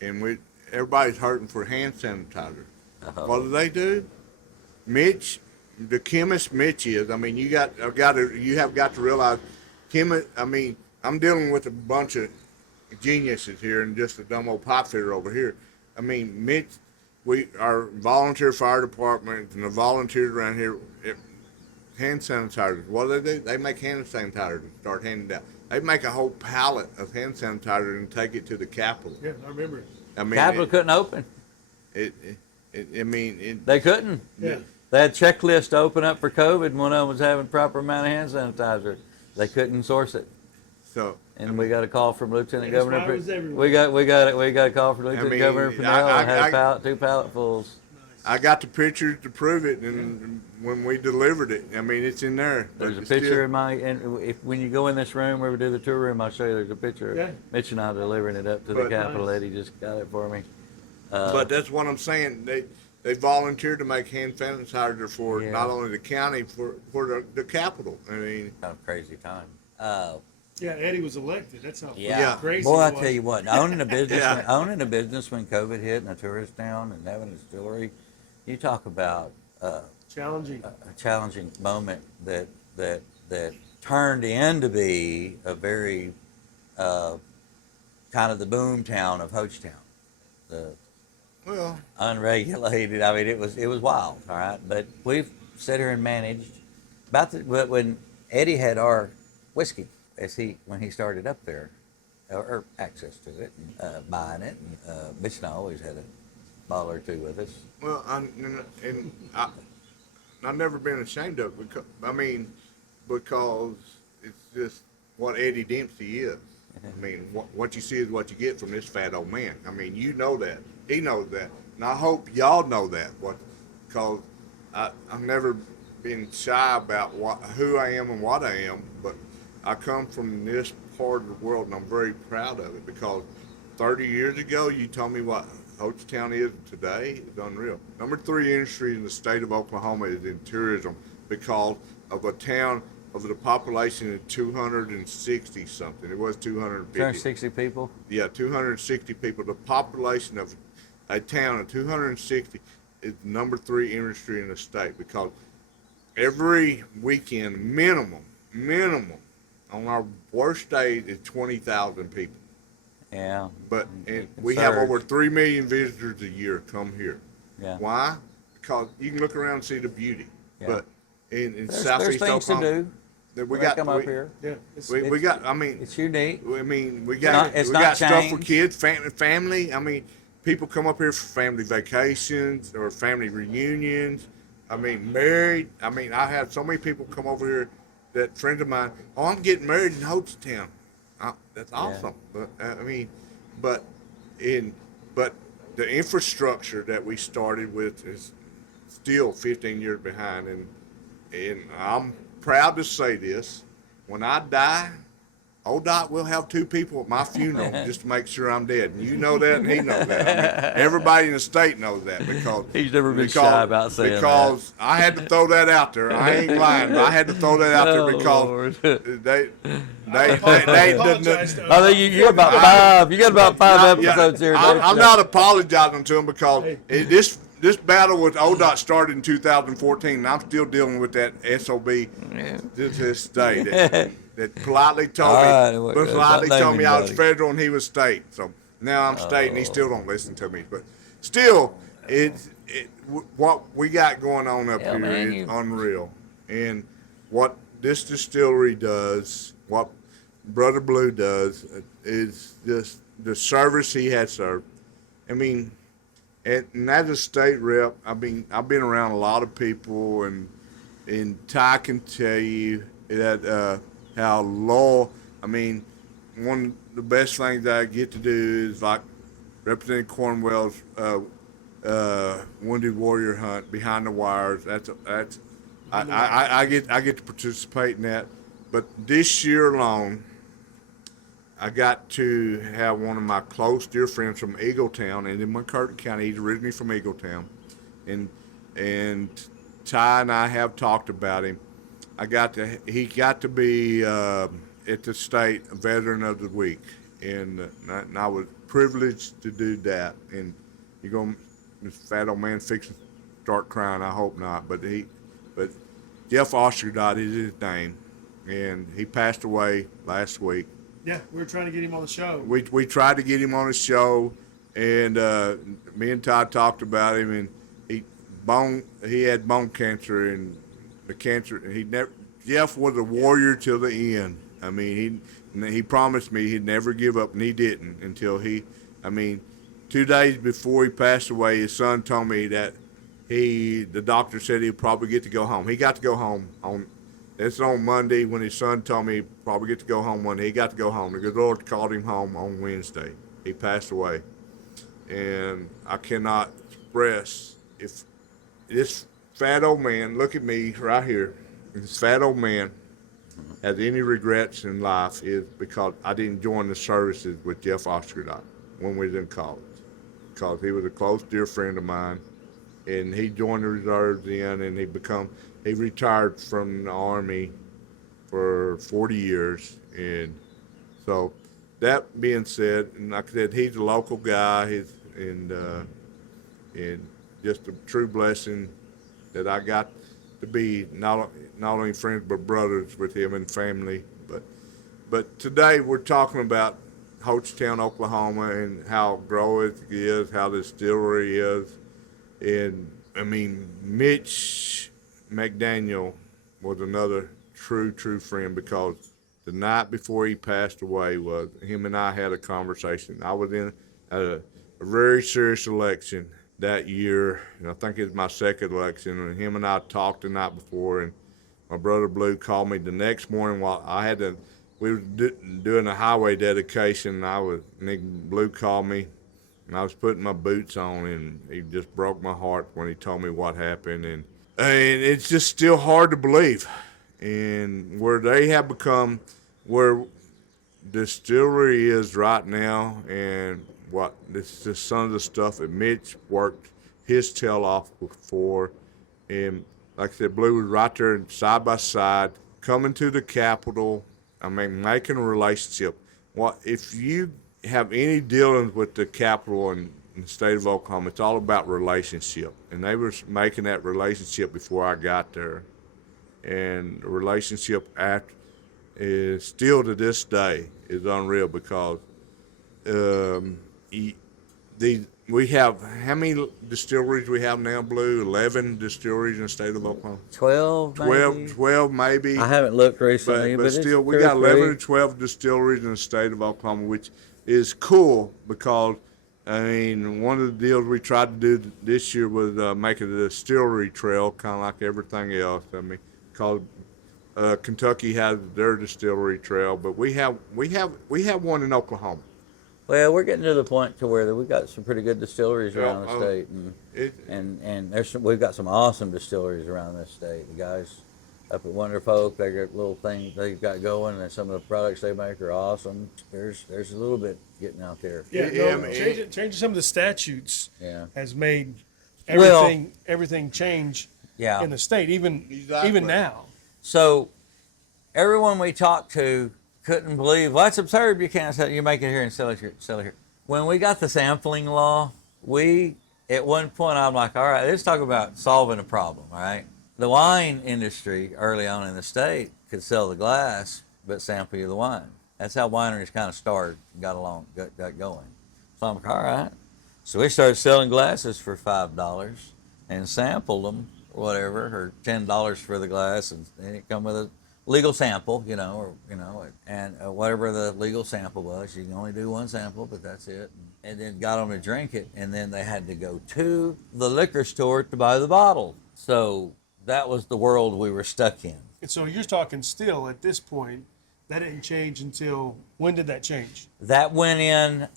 and everybody's hurting for hand sanitizer. What do? Mitch, the chemist Mitch is. I mean, you have got to realize, I mean, I'm dealing with a bunch of geniuses here and just a dumb old pipe fitter over here. I mean, Mitch, our volunteer fire department and the volunteers around here, hand sanitizers. What do? They make hand sanitizer and start handing out. They make a whole pallet of hand sanitizer and take it to the Capitol. Yeah, I remember. I mean, Capitol couldn't open. They couldn't. Yeah. They had checklists to open up for COVID, and one of them was having proper amount of hand sanitizer. They couldn't source it. So, And we got a call from Lieutenant That's Governor. why it was everywhere. We got a call from Lieutenant Governor Pennell. I Had 2 palletfuls. I got the pictures to prove it, and when we delivered it, I mean, it's in there. but There's a it's picture still- in when you go in this room where we do the tour room, I'll show you. There's a picture. Yeah. Mitch and I delivering it up to the But- Capitol. Nice. Eddie just got it for me. But that's what I'm saying. They volunteered to make hand sanitizer for Yeah. not only the county, for the Capitol. I mean, Kind of crazy time. Yeah, Eddie was elected. That's how Yeah. crazy Boy, I it was. tell you what, owning a business, Yeah. owning a business when COVID hit in a tourist town and having a distillery, you talk about Challenging. a challenging moment that turned into be a very kind of the boom town of Hochatown. The well, unregulated. I mean, it was wild. All right, but we've sat here and managed. When Eddie had our whiskey when he started up there, or access to it, and, buying it, and Mitch and I always had a bottle or two with us. well, I've never been ashamed of it because it's just what Eddie Dempsey is. I mean, what you see is what you get from this fat old man. I mean, you know that. He knows that. And I hope y'all know that. Because I've never been shy about who I am and what I am, but I come from this part of the world, and I'm very proud of it, because 30 years ago, you told me what Hochatown is today. It's unreal. Number 3 industry in the state of Oklahoma is in tourism, because of a town of the population of 260 something. It was 250. 260 people. Yeah, 260 people. The population of a town of 260 is number 3 industry in the state, because every weekend, minimum, on our worst days is 20,000 people. Yeah. But It we have surged. over 3 million visitors a year come here. Yeah. Why? Because you can look around and see the beauty. Yeah. But in There's Southeast things to Oklahoma, do. that We come up here. Yeah. We got. I mean, It's unique. we not- got it's we not got stuff for changed. kids, family. I mean, people come up here for family vacations or family reunions. I mean, married. I mean, I had so many people come over here. That friends of mine. Oh, I'm getting married in Hochatown. That's awesome. But but the infrastructure that we started with is still 15 years behind, and I'm proud to say this: when I die, ODOT will have 2 people at my funeral just to make sure I'm dead. And you know that, and he knows that. I mean, everybody in the state knows that, because He's never been shy about saying because I had to throw that out there. I ain't lying. But I had to throw that out there Oh, because Lord. they apologize to I think you got about 5. You got about 5 yeah, episodes here. I'm not apologizing to them, because this battle with ODOT started in 2014, and I'm still dealing with that SOB to this day. That politely told me I was federal and he was state. So now I'm state, and he still don't listen to me. But still, what we got going on up here is unreal. And what this distillery does, what Brother Blue does, is just the service he has served. I mean, and as a state rep, I've been around a lot of people, and Ty can tell you that how loyal. I mean, one of the best things that I get to do is like Representative Cornwell's Wounded Warrior Hunt behind the wires. I get to participate in that. But this year alone, I got to have one of my close dear friends from Eagletown, and in McCurtain County. He's originally from Eagletown, and Ty and I have talked about him. He got to be at the state Veteran of the Week, and I was privileged to do that. And this fat old man fixing to start crying. I hope not, but Jeff Ostergott is his name, and he passed away last week. Yeah, we were trying to get him on the show. We tried to get him on the show, and me and Todd talked about him, and he had bone cancer, and the cancer. Jeff was a warrior till the end. I mean, he promised me he'd never give up, and he didn't until 2 days before he passed away, his son told me that the doctor said he'd probably get to go home. He got to go home on Monday when his son told me he'd probably get to go home Monday. He got to go home. The good Lord called him home on Wednesday. He passed away. And I cannot express, if this fat old man, look at me right here, this fat old man has any regrets in life, is because I didn't join the services with Jeff Ostergott when we was in college. Because he was a close dear friend of mine, and he joined the reserves then, and he retired from the Army for 40 years. And so that being said, and like I said, he's a local guy, and just a true blessing that I got to be not only friends but brothers with him and family. But today we're talking about Hochatown, Oklahoma, and how grow it is, how the distillery is. And I mean, Mitch McDaniel was another true friend, because the night before he passed away, was him and I had a conversation. I was in a very serious election that year, and I think it was my second election, and him and I talked the night before, and my brother Blue called me the next morning while we were doing a highway dedication, and Nick Blue called me, and I was putting my boots on, and he just broke my heart when he told me what happened, and it's just still hard to believe. And where they have become, where distillery is right now, and what this is some of the stuff that Mitch worked his tail off for, and like I said, Blue was right there side by side, coming to the Capitol. I mean, making a relationship. If you have any dealings with the Capitol in the state of Oklahoma, it's all about relationship. And they were making that relationship before I got there. And the relationship is still to this day is unreal, because we have, how many distilleries we have now, Blue? 11 distilleries in the state of Oklahoma? 12 maybe. I haven't looked recently, but still, we got 11 or 12 distilleries in the state of Oklahoma, which is cool, because, I mean, one of the deals we tried to do this year was make a distillery trail, kind of like everything else. I mean, because Kentucky has their distillery trail, but we have one in Oklahoma. Well, we're getting to the point to where we've got some pretty good distilleries around the state, and we've got some awesome distilleries around this state. The guys up at Wonder Folk, they got little things they've got going, and some of the products they make are awesome. There's a little bit getting out there. Changing some of the statutes has made everything change in the state, even now. So everyone we talked to couldn't believe, well, that's absurd, you can't sell it, you make it here and sell it here. When we got the sampling law, we at one point I'm like, all right, let's talk about solving a problem, all right? The wine industry early on in the state could sell the glass, but sample you the wine. That's how wineries kind of started, got going. So I'm like, all right. So we started selling glasses for $5 and sampled them, whatever, or $10 for the glass, and it come with a legal sample, and whatever the legal sample was. You can only do one sample, but that's it. And then got them to drink it, and then they had to go to the liquor store to buy the bottle. So that was the world we were stuck in. And so you're talking still at this point, that didn't change until, when did that change? That went in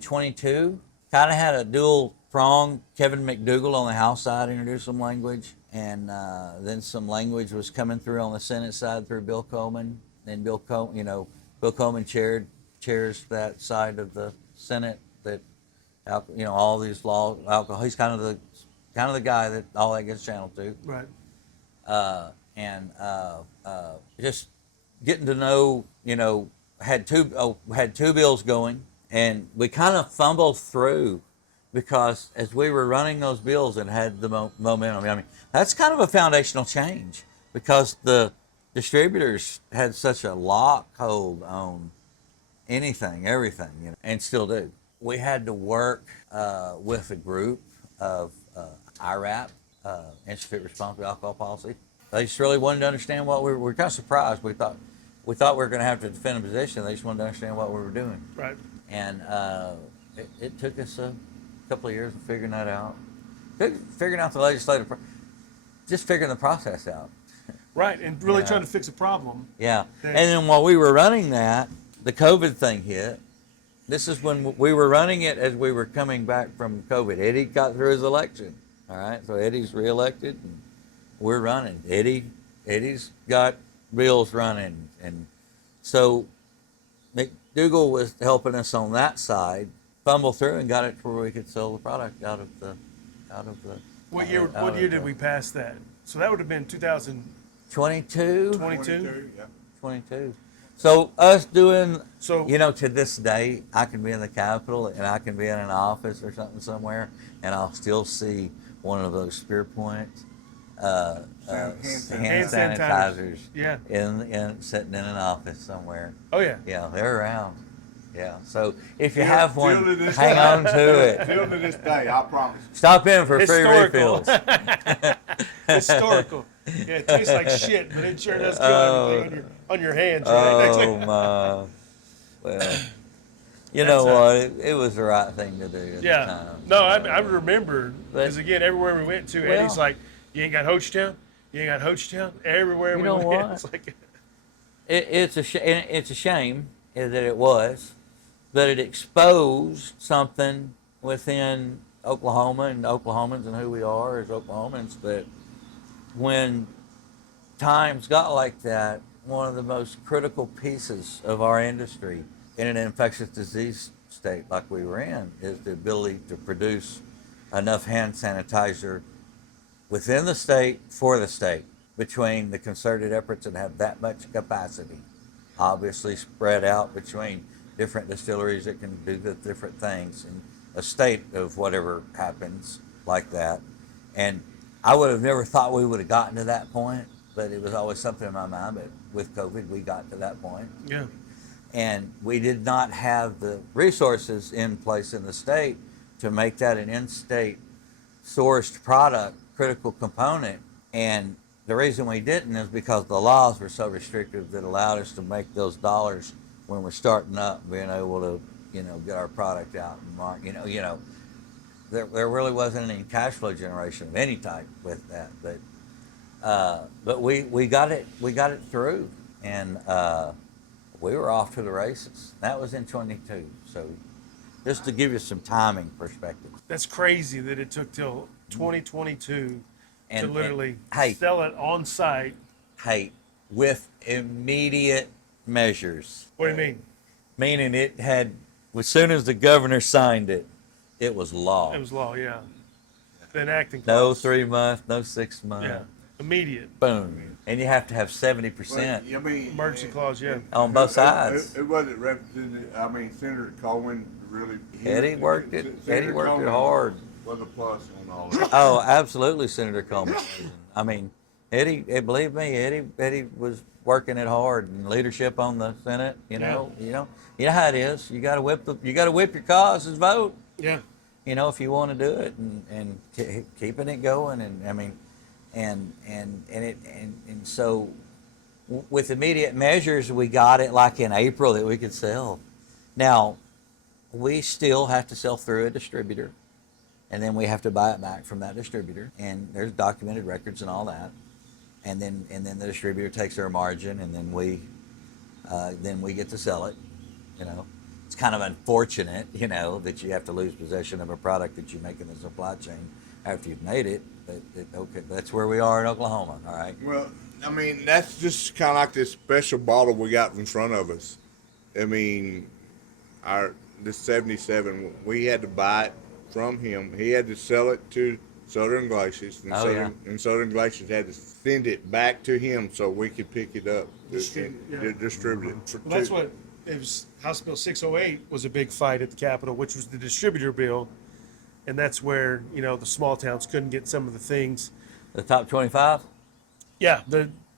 22. Kind of had a dual prong. Kevin McDougal on the House side introduced some language, and then some language was coming through on the Senate side through Bill Coleman. And Bill Coleman chairs that side of the Senate that, all these laws, alcohol. He's kind of the guy that all that gets channeled to. Right. Just getting to know, had two bills going, and we kind of fumbled through because as we were running those bills and had the momentum. I mean, that's kind of a foundational change because the distributors had such a lockhold on everything, and still do. We had to work with a group of IRAP, Institute Responsible Alcohol Policy. They just really wanted to understand what we were kind of surprised. We thought we were going to have to defend a position. They just wanted to understand what we were doing. Right. And it took us a couple of years of figuring that out. Figuring out the legislative, just figuring the process out. Right, and really trying to fix a problem. Yeah. And then while we were running that, the COVID thing hit. This is when we were running it as we were coming back from COVID. Eddie got through his election. All right, so Eddie's reelected, and we're running. Eddie's got bills running, and so McDougal was helping us on that side, fumble through and got it to where we could sell the product out of the. What year did we pass that? So that would have been 2022. 22. Yeah. 22. So us doing, So- to this day, I can be in the Capitol and I can be in an office or something somewhere, and I'll still see one of those Spear Point hand sanitizers Yeah. in sitting in an office somewhere. Oh yeah. Yeah, they're around. Yeah. So if you Still- have still one, to this hang day. on to it. Still to this day, I promise. Stop in for free Historical. refills. Historical. Yeah, it tastes like shit, but it sure does kill everything on your hands, right? Oh my. Well, you know what? It was the right thing to do at the Yeah. time. No, I remember because But- again, everywhere we went to, Well- Eddie's like, "You ain't got Hochatown? You ain't got Hochatown?" Everywhere You we know went, what? it's like, It's a shame that it was, but it exposed something within Oklahoma and Oklahomans and who we are as Oklahomans, that when times got like that, one of the most critical pieces of our industry in an infectious disease state like we were in is the ability to produce enough hand sanitizer within the state for the state, between the concerted efforts that have that much capacity, obviously spread out between different distilleries that can do the different things in a state of whatever happens like that. And I would have never thought we would have gotten to that point, but it was always something in my mind. But with COVID, we got to that point. yeah, And we did not have the resources in place in the state to make that an in-state sourced product, critical component. And the reason we didn't is because the laws were so restrictive that allowed us to make those dollars when we're starting up, being able to, get our product out and market. There really wasn't any cash flow generation of any type with that. But we got it through, and we were off to the races. That was in 22. So just to give you some timing perspective. that's crazy that it took till 2022 to And- literally hey. sell it on site. Hey, with immediate measures, What do you mean? meaning it had, as soon as the governor signed it, it was law. It was law, yeah. The enacting No clause. 3 month, no 6 month. Yeah, immediate Boom. And you have to have 70%. Well, I mean, emergency clause, yeah. On both sides. It wasn't Senator Coleman really. Eddie worked it. Eddie worked it hard. Was a plus on all that. Oh, absolutely, Senator Coleman. I mean, Eddie. Believe me, Eddie was working it hard and leadership on the Senate. You know how it is. You got to whip your cause's vote. Yeah. You know, if you want to do it and keeping it going, and I mean, and so with immediate measures, we got it like in April that we could sell. Now, we still have to sell through a distributor, and then we have to buy it back from that distributor, and there's documented records and all that, and then the distributor takes their margin, and then we get to sell it. You know, it's kind of unfortunate, you know, that you have to lose possession of a product that you make in the supply chain after you've made it, but okay, that's where we are in Oklahoma. All right. Well, I mean, that's just kind of like this special bottle we got in front of us. I mean, this 77, we had to buy it from him. He had to sell it to Southern Glaciers, and Southern Glaciers had to send it back to him so we could pick it up, distribute it. Well, that's what it was. House Bill 608 was a big fight at the Capitol, which was the distributor bill, and that's where the small towns couldn't get some of the things. The top 25. Yeah,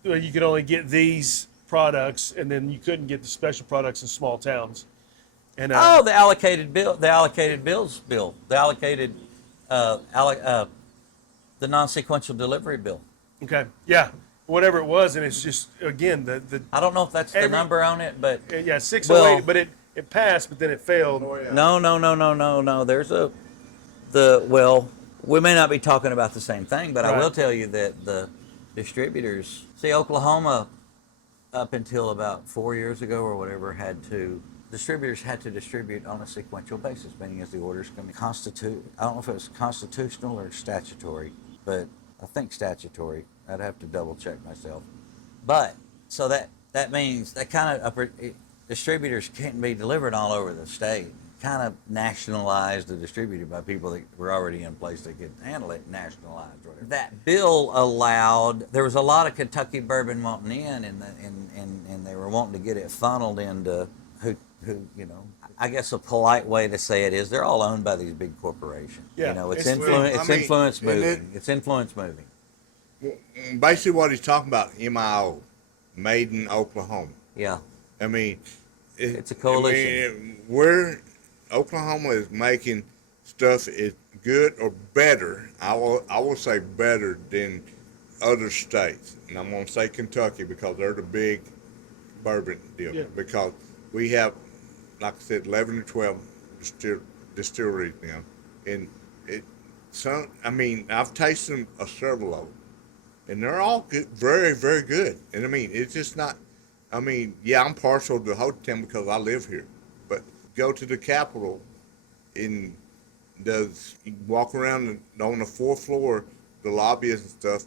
you could only get these products, and then you couldn't get the special products in small towns. And the allocated bills bill, the non-sequential delivery bill. Okay, yeah, whatever it was, and it's just again the I don't know if that's the number on it, but 608, well, but it passed, but then it failed. Oh, yeah. No. There's we may not be talking about the same thing, but Right. I will tell you that the distributors, Oklahoma, up until about 4 years ago or whatever, distributors had to distribute on a sequential basis, meaning as the orders come in. I don't know if it was constitutional or statutory, but I think statutory. I'd have to double check myself. But so that means that kind of distributors can't be delivered all over the state. Kind of nationalized the distributor by people that were already in place that could handle it, nationalized or whatever. That bill allowed, there was a lot of Kentucky bourbon wanting in, and they were wanting to get it funneled into who I guess a polite way to say it is they're all owned by these big corporations. Yeah, It's it's influence moving. It's influence moving. Basically, what he's talking about, MIO, Made in Oklahoma. Yeah. I mean, It's a coalition. Oklahoma is making stuff is good or better. I will say better than other states, and I'm gonna say Kentucky because they're the big bourbon deal. Yeah. Because we have, like I said, 11 or 12 distilleries now, and I've tasted several of them, and they're all good, very, very good. And I mean, it's just not. I mean, yeah, I'm partial to Hochatown because I live here, but go to the Capitol and you walk around on the fourth floor, the lobbies and stuff,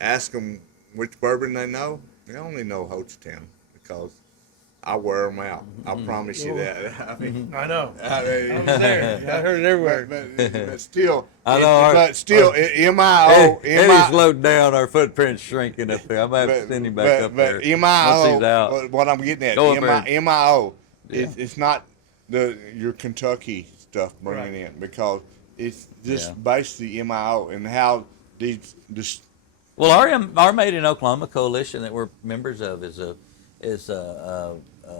ask them which bourbon they know. They only know Hochatown because I wear them out. I promise you that. I mean, I know. I mean, I was there. I heard it everywhere. but still, I know. MIO. Eddie's slowed down. Our footprint's shrinking up there. I'm going to have to send him back up there. But Once he's out. MIO, what I'm getting at, Go up there. MIO, Yeah. it's not your Kentucky stuff bringing in because it's just basically MIO and how these. Well, our Made in Oklahoma coalition that we're members of is a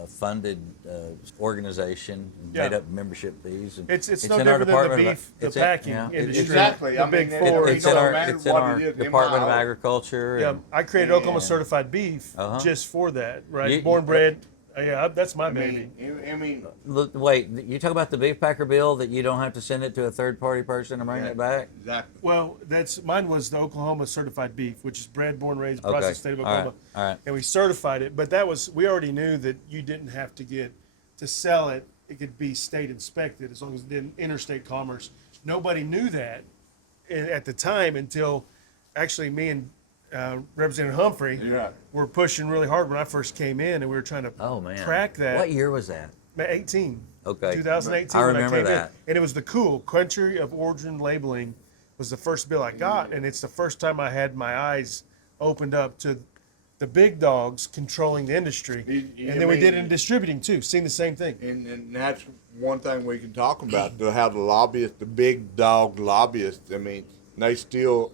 funded organization made up of membership fees. And It's no in our different than the Department of- beef, the it's in- packing yeah, industry. Exactly. The I big mean, four. It's in no our matter it's in what our it is, Department of MIO. Agriculture. Yeah, and- I created Oklahoma and- Certified Beef Uh-huh. just for that, right? You- Born bred. That's my baby. I mean, Look, wait, you talk about the beef packer bill that you don't have to send it to a third party person to bring it back? exactly. Well, mine was the Oklahoma Certified Beef, which is bred, born, raised, Okay. processed state of All right. Oklahoma. All right. And we certified it, but we already knew that you didn't have to sell it. It could be state inspected as long as it didn't interstate commerce. Nobody knew that at the time until actually me and Representative Humphrey You're right. were pushing really hard when I first came in, and we were trying to Oh, man. crack that. What year was that? 18. Okay. 2018. I when remember came in. that. And it was the cool country of origin labeling was the first bill I got, and it's the first time I had my eyes opened up to the big dogs controlling the industry. And then we did it in distributing too, seeing the same thing. And that's one thing we can talk about, how the lobbyists, the big dog lobbyists, I mean, they still,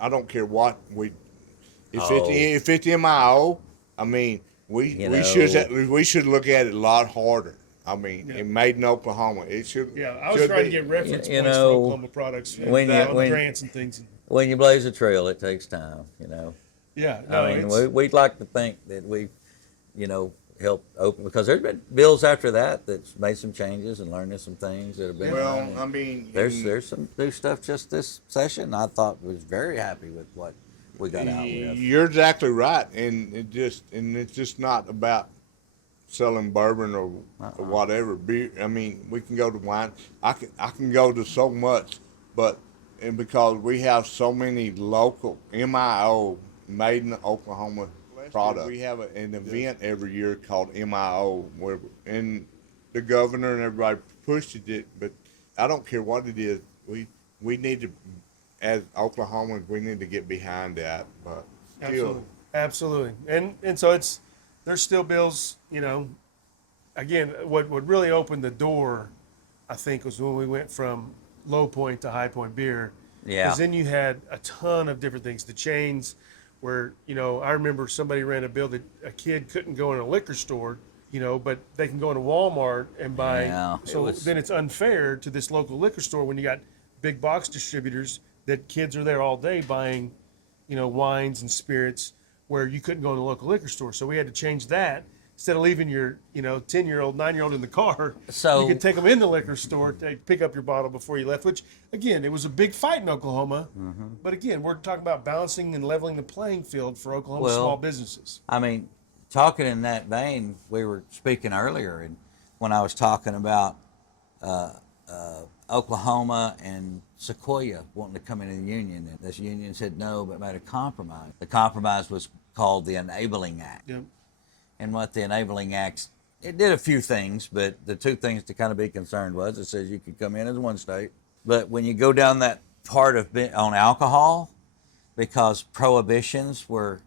I don't care what if it's MIO, I mean, we should look at it a lot harder. I mean, it made in Oklahoma. It should. Yeah, I was trying to get reference points for Oklahoma products when grants and things. When you blaze a trail, it takes time, Yeah, no, I mean, we'd like to think that we, helped open, because there's been bills after that's made some changes and learning some things that have been. Well, I mean, there's some new stuff just this session. I thought was very happy with what we got out with. You're exactly right, and it's just not about selling bourbon or whatever beer. I mean, we can go to wine. I can go to so much, and because we have so many local MIO made in Oklahoma products. We have an event every year called MIO, and the governor and everybody pushes it. But I don't care what it is. We need to, as Oklahomans, we need to get behind that. But still, absolutely, and so there's still bills. Again, what really opened the door, I think, was when we went from Low Point to High Point beer. Yeah. Because then you had a ton of different things. The chains, where I remember somebody ran a bill that a kid couldn't go in a liquor store, but they can go into Walmart and buy. Yeah, then it's unfair to this local liquor store when you got big box distributors that kids are there all day buying, wines and spirits, where you couldn't go in the local liquor store. So we had to change that. Instead of leaving your 10-year-old, 9-year-old in the car, you could take them in the liquor store to pick up your bottle before you left, which, again, it was a big fight in Oklahoma. Mm-hmm. But, again, we're talking about balancing and leveling the playing field for Oklahoma small businesses. I mean, talking in that vein, we were speaking earlier, and when I was talking about Oklahoma and Sequoia wanting to come into the union, and this union said no, but made a compromise. The compromise was called the Enabling Act. Yep. And what the Enabling Act, it did a few things, but the two things to kind of be concerned was it says you could come in as one state. But when you go down that part on alcohol, because prohibitions were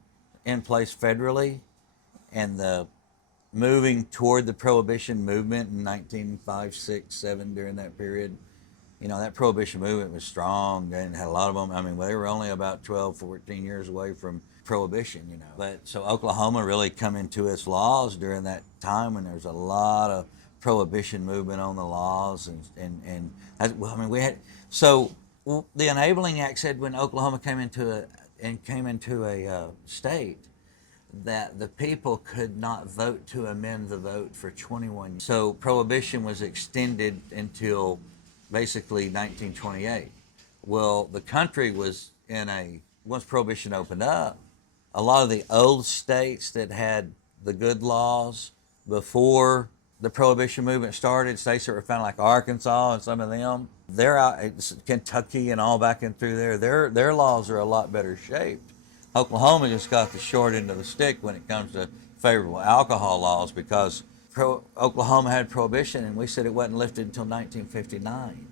in place federally, and the moving toward the prohibition movement in 1905, 6, 7 during that period, that prohibition movement was strong and had a lot of them. I mean, they were only about 12, 14 years away from prohibition, But so Oklahoma really come into its laws during that time when there's a lot of prohibition movement on the laws, and we had, so the Enabling Act said when Oklahoma came into a state that the people could not vote to amend the vote for 21 years. So prohibition was extended until basically 1928. Well, the country was once prohibition opened up, a lot of the old states that had the good laws before the prohibition movement started, states that were found like Arkansas and some of them, they're out, Kentucky and all back in through there, their laws are a lot better shaped. Oklahoma just got the short end of the stick when it comes to favorable alcohol laws, because Oklahoma had prohibition and we said it wasn't lifted until 1959.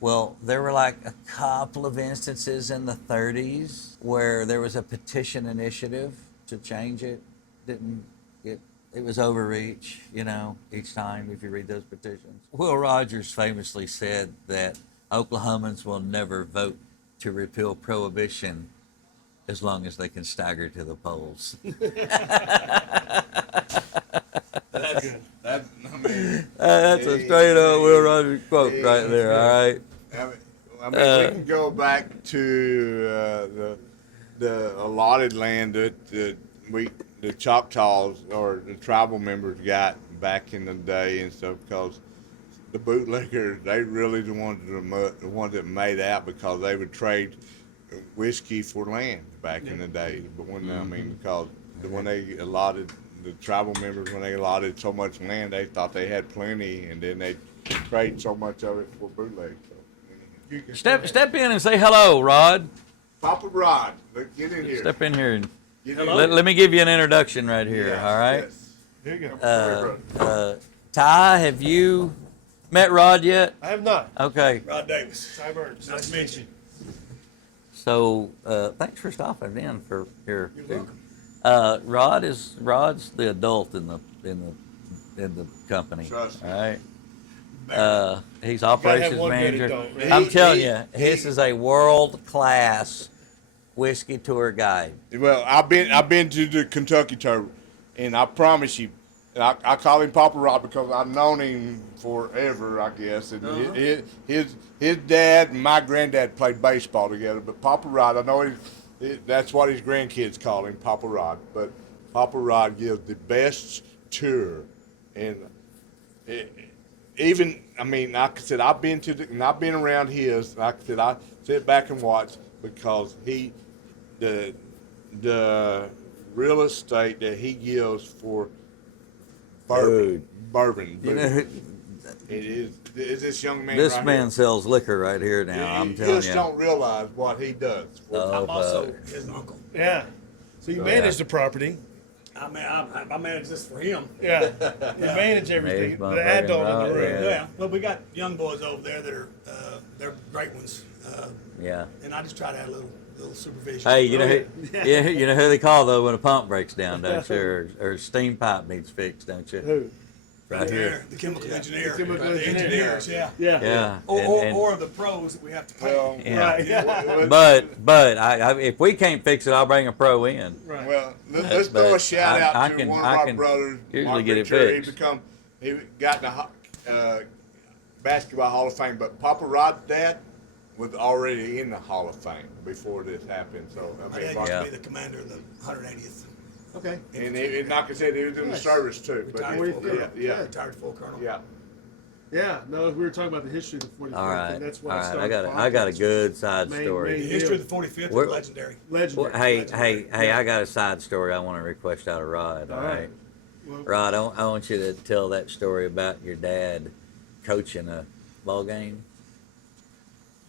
Well, there were like a couple of instances in the 30s where there was a petition initiative to change it. It was overreach, each time if you read those petitions. Will Rogers famously said that Oklahomans will never vote to repeal prohibition as long as they can stagger to the polls. That's a straight up Will Rogers quote right there, all right? I mean, we can go back to the allotted land that the Choctaws or the tribal members got back in the day and stuff, because the bootleggers, they really the ones that made out, because they would trade whiskey for land back in the day. But because when they allotted, the tribal members, when they allotted so much land, they thought they had plenty, and then they trade so much of it for bootleg. So, step in and say hello, Rod. Papa Rod, get in here. Step in here and let me give you an introduction right here. Yes, all right. Yes. Here you go. Ty, have you met Rod yet? I have not. Okay. Rod Davis. Ty Burns. Nice to meet you. So thanks for stopping in for here. You're welcome. Rod's the adult in the company. Trust me. All right. He's operations one good manager. adult, right? I'm telling you, this is a world class whiskey tour guide. Well, I've been to the Kentucky Turtle, and I promise you, and I call him Papa Rod because I've known him forever, I guess. And his dad and my granddad played baseball together. But Papa Rod, I know that's what his grandkids call him, Papa Rod. But Papa Rod gives the best tour, and even, I mean, like I said, I've been around his. Like I said, I sit back and watch because the real estate that he gives for bourbon. You know, It is this young man. this right man here. sells liquor right here now. I'm You telling just you. don't realize what he does. Oh, I'm also fuck. his uncle. Yeah. So you manage the property. I manage this for him. Yeah. You manage everything. He's The motherfucking adult in right, the room. yeah. Yeah. Well, we got young boys over there that are they're great ones, Yeah. and I just try to add a little supervision. Hey, you know who? Yeah, you know who they call though when a pump breaks down, don't you? Or a steam pipe needs fixed, don't you? Who? Right here. The chemical engineer. The chemical The engineer. engineers, yeah. Yeah. Yeah. Or the pros that we have to pay. Well, Yeah. Right. Yeah. But I if we can't fix it, I'll bring a pro in. Right. well, let's But throw a shout out I to can- one of I our can brothers. usually Mark get it Ventura. fixed. He got in the basketball Hall of Fame, but Papa Rod's dad was already in the Hall of Fame before this happened. So My I dad mean, used Yeah. to be the commander of the 180th. Okay. and like I said, he was in the Nice. service too. But Retired full yeah, colonel. yeah, Retired full colonel. yeah. Yeah. No, we were talking about the history of the 45th. All right. And that's All why right. started I got a podcast. good side Main- story. The main- history of the 45th We're- is legendary. Legendary. Well, hey, I got a side story I want to request out of Rod. All All right. right. Well, Rod, I want you to tell that story about your dad coaching a ball game.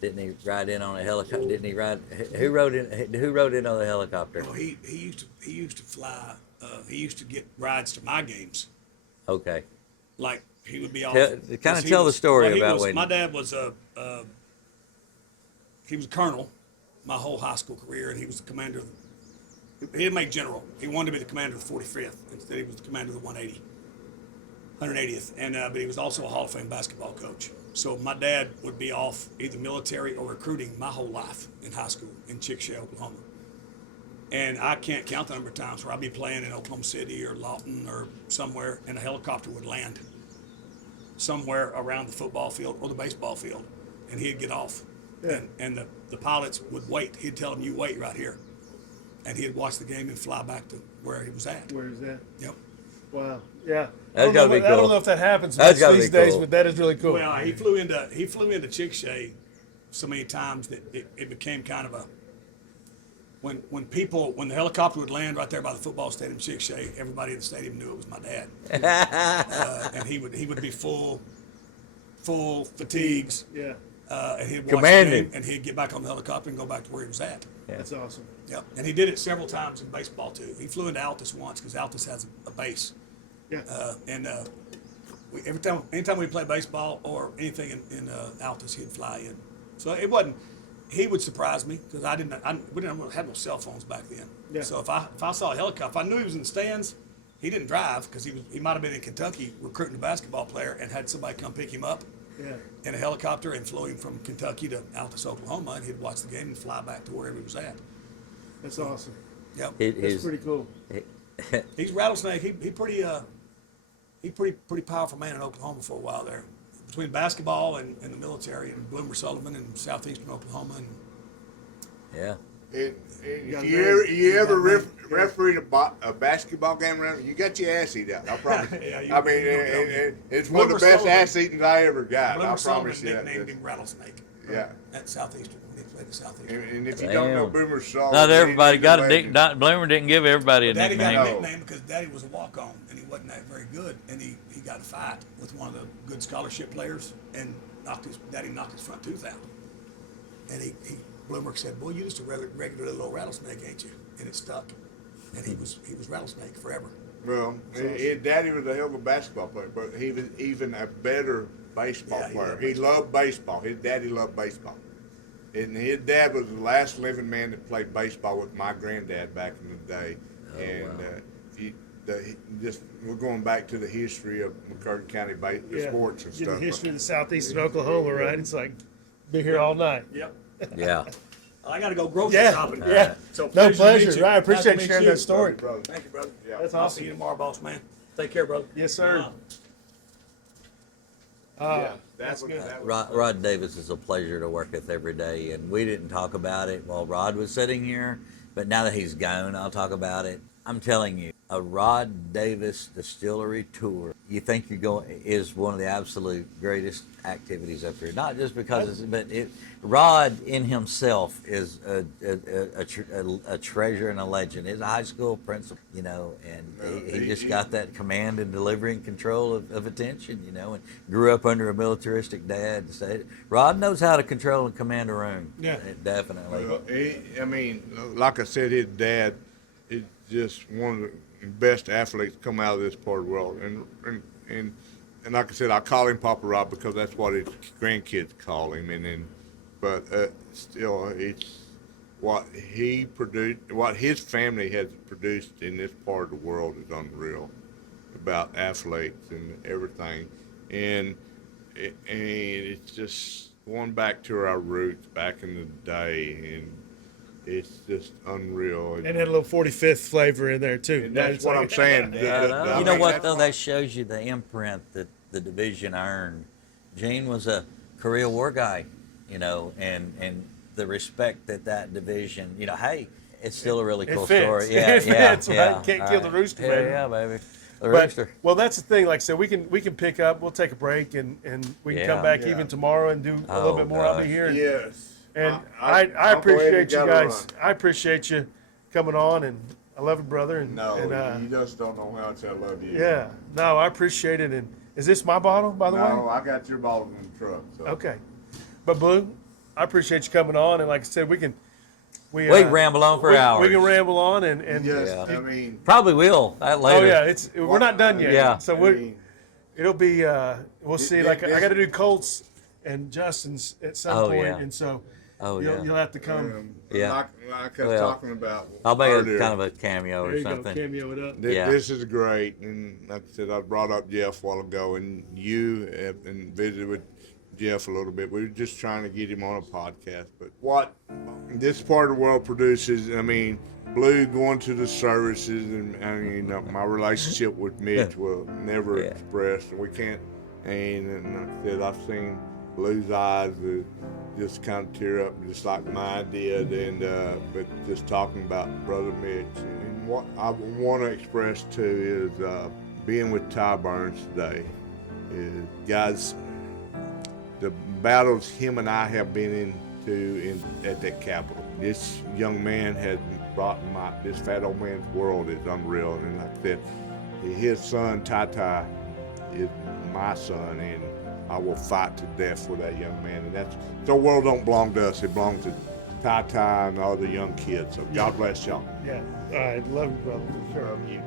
Didn't he ride in on a helicopter? Didn't he ride? Who rode in on the helicopter? No, he used to fly. He used to get rides to my games. Okay. Like he would be off. Kinda because he tell the was- story he about was- when- my dad was he was a colonel my whole high school career, and he was the commander of he didn't make general. He wanted to be the commander of the 45th. Instead, he was the commander of the 180th. And but he was also a Hall of Fame basketball coach. So my dad would be off either military or recruiting my whole life in high school in Chickasha, Oklahoma. And I can't count the number of times where I'd be playing in Oklahoma City or Lawton or somewhere, and a helicopter would land somewhere around the football field or the baseball field, and he'd get off. Yeah. And the pilots would wait. He'd tell them, "You wait right here," and he'd watch the game and fly back to where he was at. Where is that? Yep. Wow. Yeah. That's gotta be I don't cool. know if that happens That's much gotta be these days, cool. but that is really cool. Well, he flew into Chickasha so many times that it became kind of a when the helicopter would land right there by the football stadium, Chickasha, everybody in the stadium knew it was my dad, and he would be full fatigues, Yeah. and he'd watch Commanding. the game, and he'd get back on the helicopter and go back to where he was at. That's awesome. Yep. And he did it several times in baseball too. He flew into Altus once because Altus has a base. Yeah. Anytime we play baseball or anything in Altus, he'd fly in. So it wasn't. He would surprise me because we didn't have no cell phones back then. Yeah. So if I saw a helicopter, if I knew he was in the stands, he didn't drive because he might have been in Kentucky recruiting a basketball player and had somebody come pick him up Yeah. in a helicopter and flew him from Kentucky to Altus, Oklahoma, and he'd watch the game and fly back to wherever he was at. That's awesome. Yep. That's pretty cool. He's rattlesnake. He pretty powerful man in Oklahoma for a while there, between basketball and the military, and Bloomer Sullivan in southeastern Oklahoma. And Yeah. If you ever refereed a basketball game around, you got your ass eat out. I promise. Yeah, I mean, it's one of the best ass eatings I ever got. Bloomer I promise Sullivan you that. nicknamed him Rattlesnake Yeah. at Southeastern when he played at Southeastern. And if you don't know Damn. Boomer Sullivan, Not everybody he's got a legend. nick. Not Bloomer didn't give everybody a Daddy got a nickname. No. nickname because Daddy was a walk-on, and he wasn't that very good. And he got in a fight with one of the good scholarship players, and Daddy knocked his front tooth out. And Bloomer said, "Boy, you just a regular little rattlesnake, ain't you?" And it stuck. And he was rattlesnake forever. Well, his daddy was a hell of a basketball player, but he was even a better baseball Yeah, he player. loved He loved baseball. His daddy loved baseball. And his dad was the last living man that played baseball with my granddad back in the day. and just we're going back to the history of McCurtain County sports and stuff. The history of the southeastern Oklahoma, right? It's like be here all night. Yep. Yeah. I got to go grocery Yeah, shopping. yeah. So No, to pleasure. meet you. Right, I appreciate Nice to you sharing meet that story. Brother. Thank you, brother. Yeah. That's I'll awesome. see you tomorrow, boss man. Take care, brother. Yes, sir. That's good. Rod Davis is a pleasure to work with every day, and we didn't talk about it while Rod was sitting here, but now that he's gone, I'll talk about it. I'm telling you, a Rod Davis distillery tour, you think you're going, is one of the absolute greatest activities up here. Not just because Rod in himself is a treasure and a legend. He's a high school principal, you know, and he just got that command and delivery and control of attention, you know, and grew up under a militaristic dad. So Rod knows how to control and command a room. Yeah. Definitely. Well, I mean, like I said, his dad is just one of the best athletes come out of this part of the world. And like I said, I call him Papa Rob because that's what his grandkids call him. But still, it's what he produced, what his family has produced in this part of the world is unreal about athletes and everything. And it's just going back to our roots back in the day, and it's just unreal. And had a little 45th flavor in there too. And that's what I'm saying. You know what, though? That shows you the imprint that the division earned. Gene was a Korea War guy, you know, and the respect that division, you know, hey, it's still a really cool story. Yeah, It fits, right? Can't kill the rooster, yeah, baby. Yeah, baby. The But, rooster. well, that's the thing. Like I said, we can pick up. We'll take a break and we can come back even tomorrow and do a little bit more. I'll be here. Yes. And I'll I go ahead and appreciate you gather guys. run. I appreciate you coming on, and I love you, brother. And, No, and, you just don't know how much I love you. yeah, no, I appreciate it. And is this my bottle, by the No, way? I got your bottle in the truck. So. Okay. But Blue, I appreciate you coming on, and like I said, we ramble on for hours. We can ramble on, and Yes, Yeah. I mean, Probably will. That later. oh yeah, we're not done yet. Yeah. So it'll be we'll see. Like I got to do Colts and Justin's at some Oh, point, yeah. and so Oh, you'll yeah. have to come. Yeah. like I was Well, talking about I'll make earlier, a kind of a cameo There or you go, something. cameo it up. Yeah. This is great, and like I said, I brought up Jeff a while ago, and you have been visited with Jeff a little bit. We were just trying to get him on a podcast, but what this part of the world produces, I mean, Blue going to the services, and I mean, my relationship with Mitch was never expressed. We can't, and like I said, I've seen Blue's eyes just kind of tear up, just like mine did, and but just talking about Brother Mitch, and what I want to express too is being with Ty Burns today. Guys, the battles him and I have been into at that Capitol. This young man has brought this fat old man's world is unreal, and like I said, his son Ty is my son, and I will fight to death for that young man. And the world don't belong to us; it belongs to Ty and all the young kids. So God bless y'all. Yeah. All right. Love you, brother. Sure. Love you.